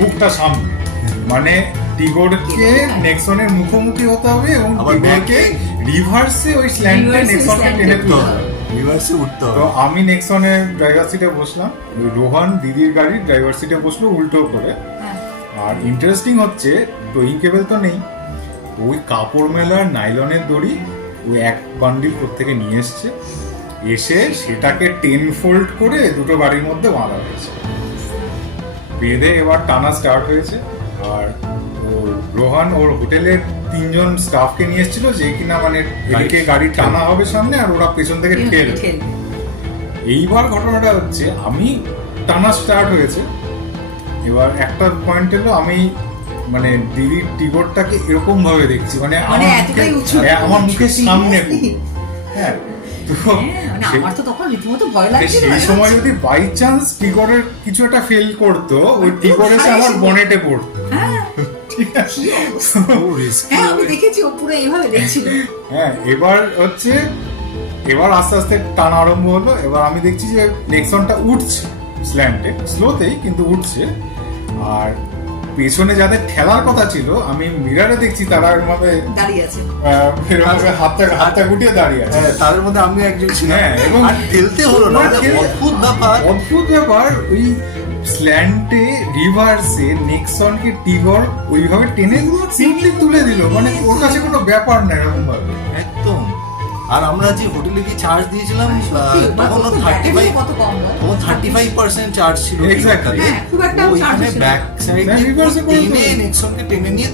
বুকটা সামনে, মানে টিগোরকে নেক্সনের মুখোমুখি হতে হবে এবং টিগোরকে রিভার্সে ওই স্ল্যান্ডে নেক্সনকে টেনে তুলতে হবে, রিভার্সে উঠতে হবে। তো আমি নেক্সনের ড্রাইভার সিটে বসলাম, রোহান দিদির গাড়ির ড্রাইভার সিটে বসলো উল্টো করে। আর ইন্টারেস্টিং হচ্ছে টোয়িং কেবল তো নেই, ওই কাপড় মেলার নাইলনের দড়ি ওই এক বান্ডিল থেকে নিয়ে এসে সেটাকে 10 ফোল্ড করে দুটো গাড়ির মধ্যে বাঁধা হয়েছে, বেঁধে এবার টানা স্টার্ট হয়েছে। আর রোহান ওর হোটেলের 3জন স্টাফকে নিয়ে এসেছিল, যে কিনা মানে এদিকে গাড়ি টানা হবে সামনে আর ওরা পেছন থেকে ঠেলবে। এইবার ঘটনাটা হচ্ছে আমি টানা স্টার্ট হয়েছে, এবার একটা পয়েন্ট এলো আমি মানে দিদির টিগোরটাকে এরকম ভাবে দেখছি, মানে আমার মুখের সামনে, হ্যাঁ সেই সময় যদি বাই চান্স টিগরের কিছু একটা ফেল করতো, ওই টিগর এসে আমার বনেটে পড়তো। হ্যাঁ এবার আস্তে আস্তে টানা আরম্ভ হলো। এবার আমি দেখছি যে নেক্সনটা উঠছে স্ল্যান্ডে, স্লোতেই কিন্তু উঠছে। আর পেছনে যাদের ঠেলার কথা ছিল আমি মিরারে দেখছি তারা এরভাবে দাঁড়িয়ে আছে। এরভাবে হাতটা গুটিয়ে দাঁড়িয়ে আছে। হ্যাঁ, তাদের মধ্যে আমি একজন ছিলাম। হ্যাঁ, এবং আর ঠেলতে হলো না, আর ঠেলে- অদ্ভুত ব্যাপার। অদ্ভুত ব্যাপার, ওই স্ল্যান্টে রিভার্সে নেক্সনকে টিগর ওইভাবে টেনে সিম্পলি তুলে দিল, মানে ওর কাছে কোনো ব্যাপার না এরকম ভাবে। একদম। আর আমরা যে হোটেলে গিয়ে চার্জ দিয়েছিলাম সত্যি, তখন কত থার্টি ফাইভ কত কম নয়? 35% চার্জ ছিল। Exactly. হ্যাঁ, খুব একটা ও charge ওইখানে ছিল না। ব্যাক সাইডে হ্যাঁ, reverse এ করে টেনে দিল। নেক্সনকে টেনে নিয়ে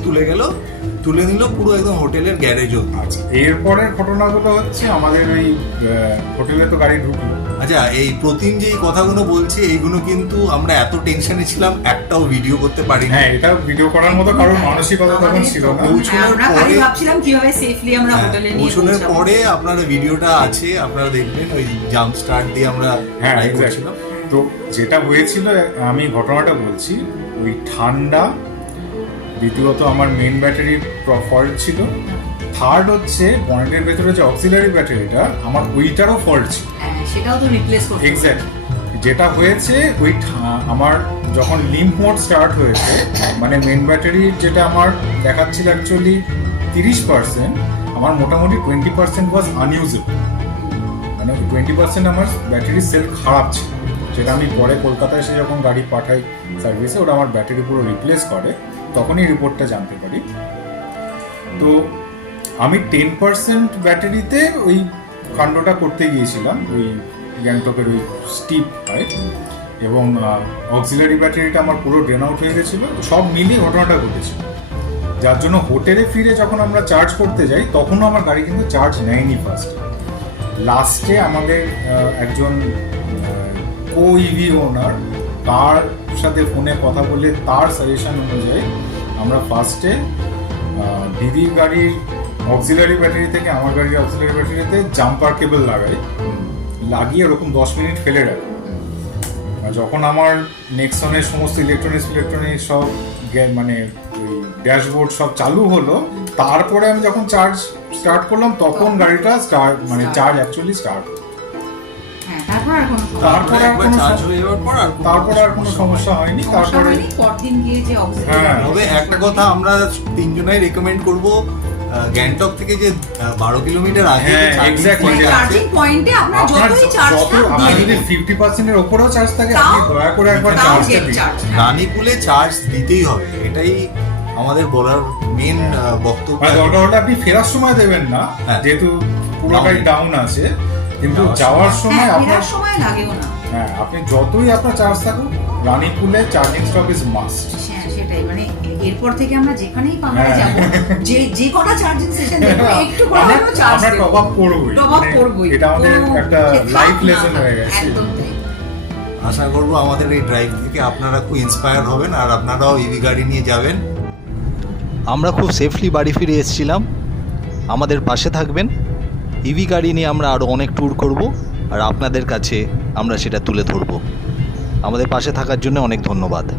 তুলে নিল পুরো একদম হোটেলের গ্যারেজ অবধি। আচ্ছা, এরপরের ঘটনাগুলো হচ্ছে আমাদের ওই হোটেলে তো গাড়ি ঢুকলো। আচ্ছা, এই প্রতিম যে এই কথাগুলো বলছি এইগুলো কিন্তু আমরা এত টেনশনে ছিলাম একটাও ভিডিও করতে পারিনি। হ্যাঁ, এটা ভিডিও করার মতো কারোর মানসিকতা তখন ছিল না। পৌঁছানোর আমরা খালি পরে- ভাবছিলাম কিভাবে সেফলি আমরা হ্যাঁ, হোটেলে নিয়ে পৌঁছানোর পৌঁছাবো। পরে আপনারা ভিডিওটা আছে, আপনারা দেখবেন ওই জাম্প স্টার্ট দিয়ে আমরা হ্যাঁ, try exactly. করছিলাম। তো যেটা হয়েছিল আমি ঘটনাটা বলছি, ওই ঠান্ডা, দ্বিতীয়ত আমার মেন ব্যাটারির ফল্ট ছিল, থার্ড হচ্ছে পয়েন্টের ভেতরে যে অক্সিলারি ব্যাটারিটা আমার ওইটারও ফল্ট ছিল। হ্যাঁ, সেটাও তো রিপ্লেস করতে হবে। এক্স্যাক্টলি, যেটা হয়েছে ওই আমার যখন লিম্প মোড স্টার্ট হয়েছে, মানে মেন ব্যাটারির যেটা আমার দেখাচ্ছিল অ্যাকচুয়ালি 30%, আমার মোটামুটি 20% ওয়াজ আনইউজেবল, মানে 20% আমার ব্যাটারির সেল খারাপ ছিল, যেটা আমি পরে কলকাতায় এসে যখন গাড়ি পাঠাই সার্ভিসে, ওটা আমার ব্যাটারি পুরো রিপ্লেস করে, তখনই রিপোর্টটা জানতে পারি। তো আমি 10% ব্যাটারিতে ওই কাণ্ডটা করতে গিয়েছিলাম, ওই গ্যাংটকের ওই স্টিপ হাইট, এবং অক্সিলারি ব্যাটারিটা আমার পুরো ড্রেন আউট হয়ে গেছিলো। সব মিলিয়ে ঘটনাটা ঘটেছিল, যার জন্য হোটেলে ফিরে যখন আমরা চার্জ করতে যাই তখনও আমার গাড়ি কিন্তু চার্জ নেয়নি ফার্স্টে। লাস্টে আমাদের একজন কো ইভি ওনার, তার সাথে ফোনে কথা বলে তার সাজেশন অনুযায়ী আমরা ফার্স্টে দিদির গাড়ির অক্সিলারি ব্যাটারি থেকে আমার গাড়ির অক্সিলারি ব্যাটারিতে জাম্পার কেবল লাগিয়ে ওরকম 10 মিনিট ফেলে রাখি। আর যখন আমার নেক্সনের সমস্ত ইলেকট্রনিক্স সব মানে ওই ড্যাশবোর্ড সব চালু হলো, তারপরে আমি যখন চার্জ স্টার্ট করলাম তখন গাড়িটা চার্জ অ্যাকচুয়ালি স্টার্ট। হ্যাঁ, তারপর আর কোনো সমস্যা তারপরে আর একবার কোনো চার্জ হয়ে যাওয়ার পর আর তারপরে আর কোনো সমস্যা হয়নি। তারপরে হয়নি। পরদিন গিয়ে যে হ্যাঁ, তবে একটা কথা আমরা তিনজনাই রেকমেন্ড করব, গ্যাংটক থেকে যে 12 কিলোমিটার আগে হ্যাঁ, যে charging exactly. point আছে, চার্জিং পয়েন্টে আপনার আপনার যতই চার্জ আপনার যদি 50% এর উপরেও চার্জ থাকে, আপনি তাও- দয়া করে একবার তাও চার্জটা get দিন। charge। রানীপুলে চার্জ দিতেই হবে, এটাই আমাদের বলার মেন বক্তব্য। মানে দরকার হলে আপনি ফেরার সময় দেবেন না, হ্যাঁ। যেহেতু পুরোটাই Down. ডাউন আছে, কিন্তু যাওয়ার যাওয়ার সময় হ্যাঁ, আপনার ফেরার সময় লাগেও না। হ্যাঁ, আপনি যতই আপনার চার্জ থাকুক, রানীপুলে চার্জিং স্টপ ইজ মাস্ট। হ্যাঁ, সেটাই, মানে এরপর থেকে আমরা যেখানেই পাহাড়ে হ্যাঁ। যাব, যে কটা চার্জিং স্টেশন দেখবো একটু করে হলেও চার্জ আমরা দেব। টপ আপ করবই, টপ আপ করবই। এটা আমাদের কোনো একটা থাক লাইফ না লেসন থাক, হয়ে গেছে। একদম তাই। আশা করব আমাদের এই ড্রাইভ থেকে আপনারা খুব ইন্সপায়ার হবেন আর আপনারাও ইভি গাড়ি নিয়ে যাবেন। আমরা খুব সেফলি বাড়ি ফিরে এসেছিলাম। আমাদের পাশে থাকবেন, ইভি গাড়ি নিয়ে আমরা আরও অনেক ট্যুর করব আর আপনাদের কাছে আমরা সেটা তুলে ধরব। আমাদের পাশে থাকার জন্য অনেক ধন্যবাদ।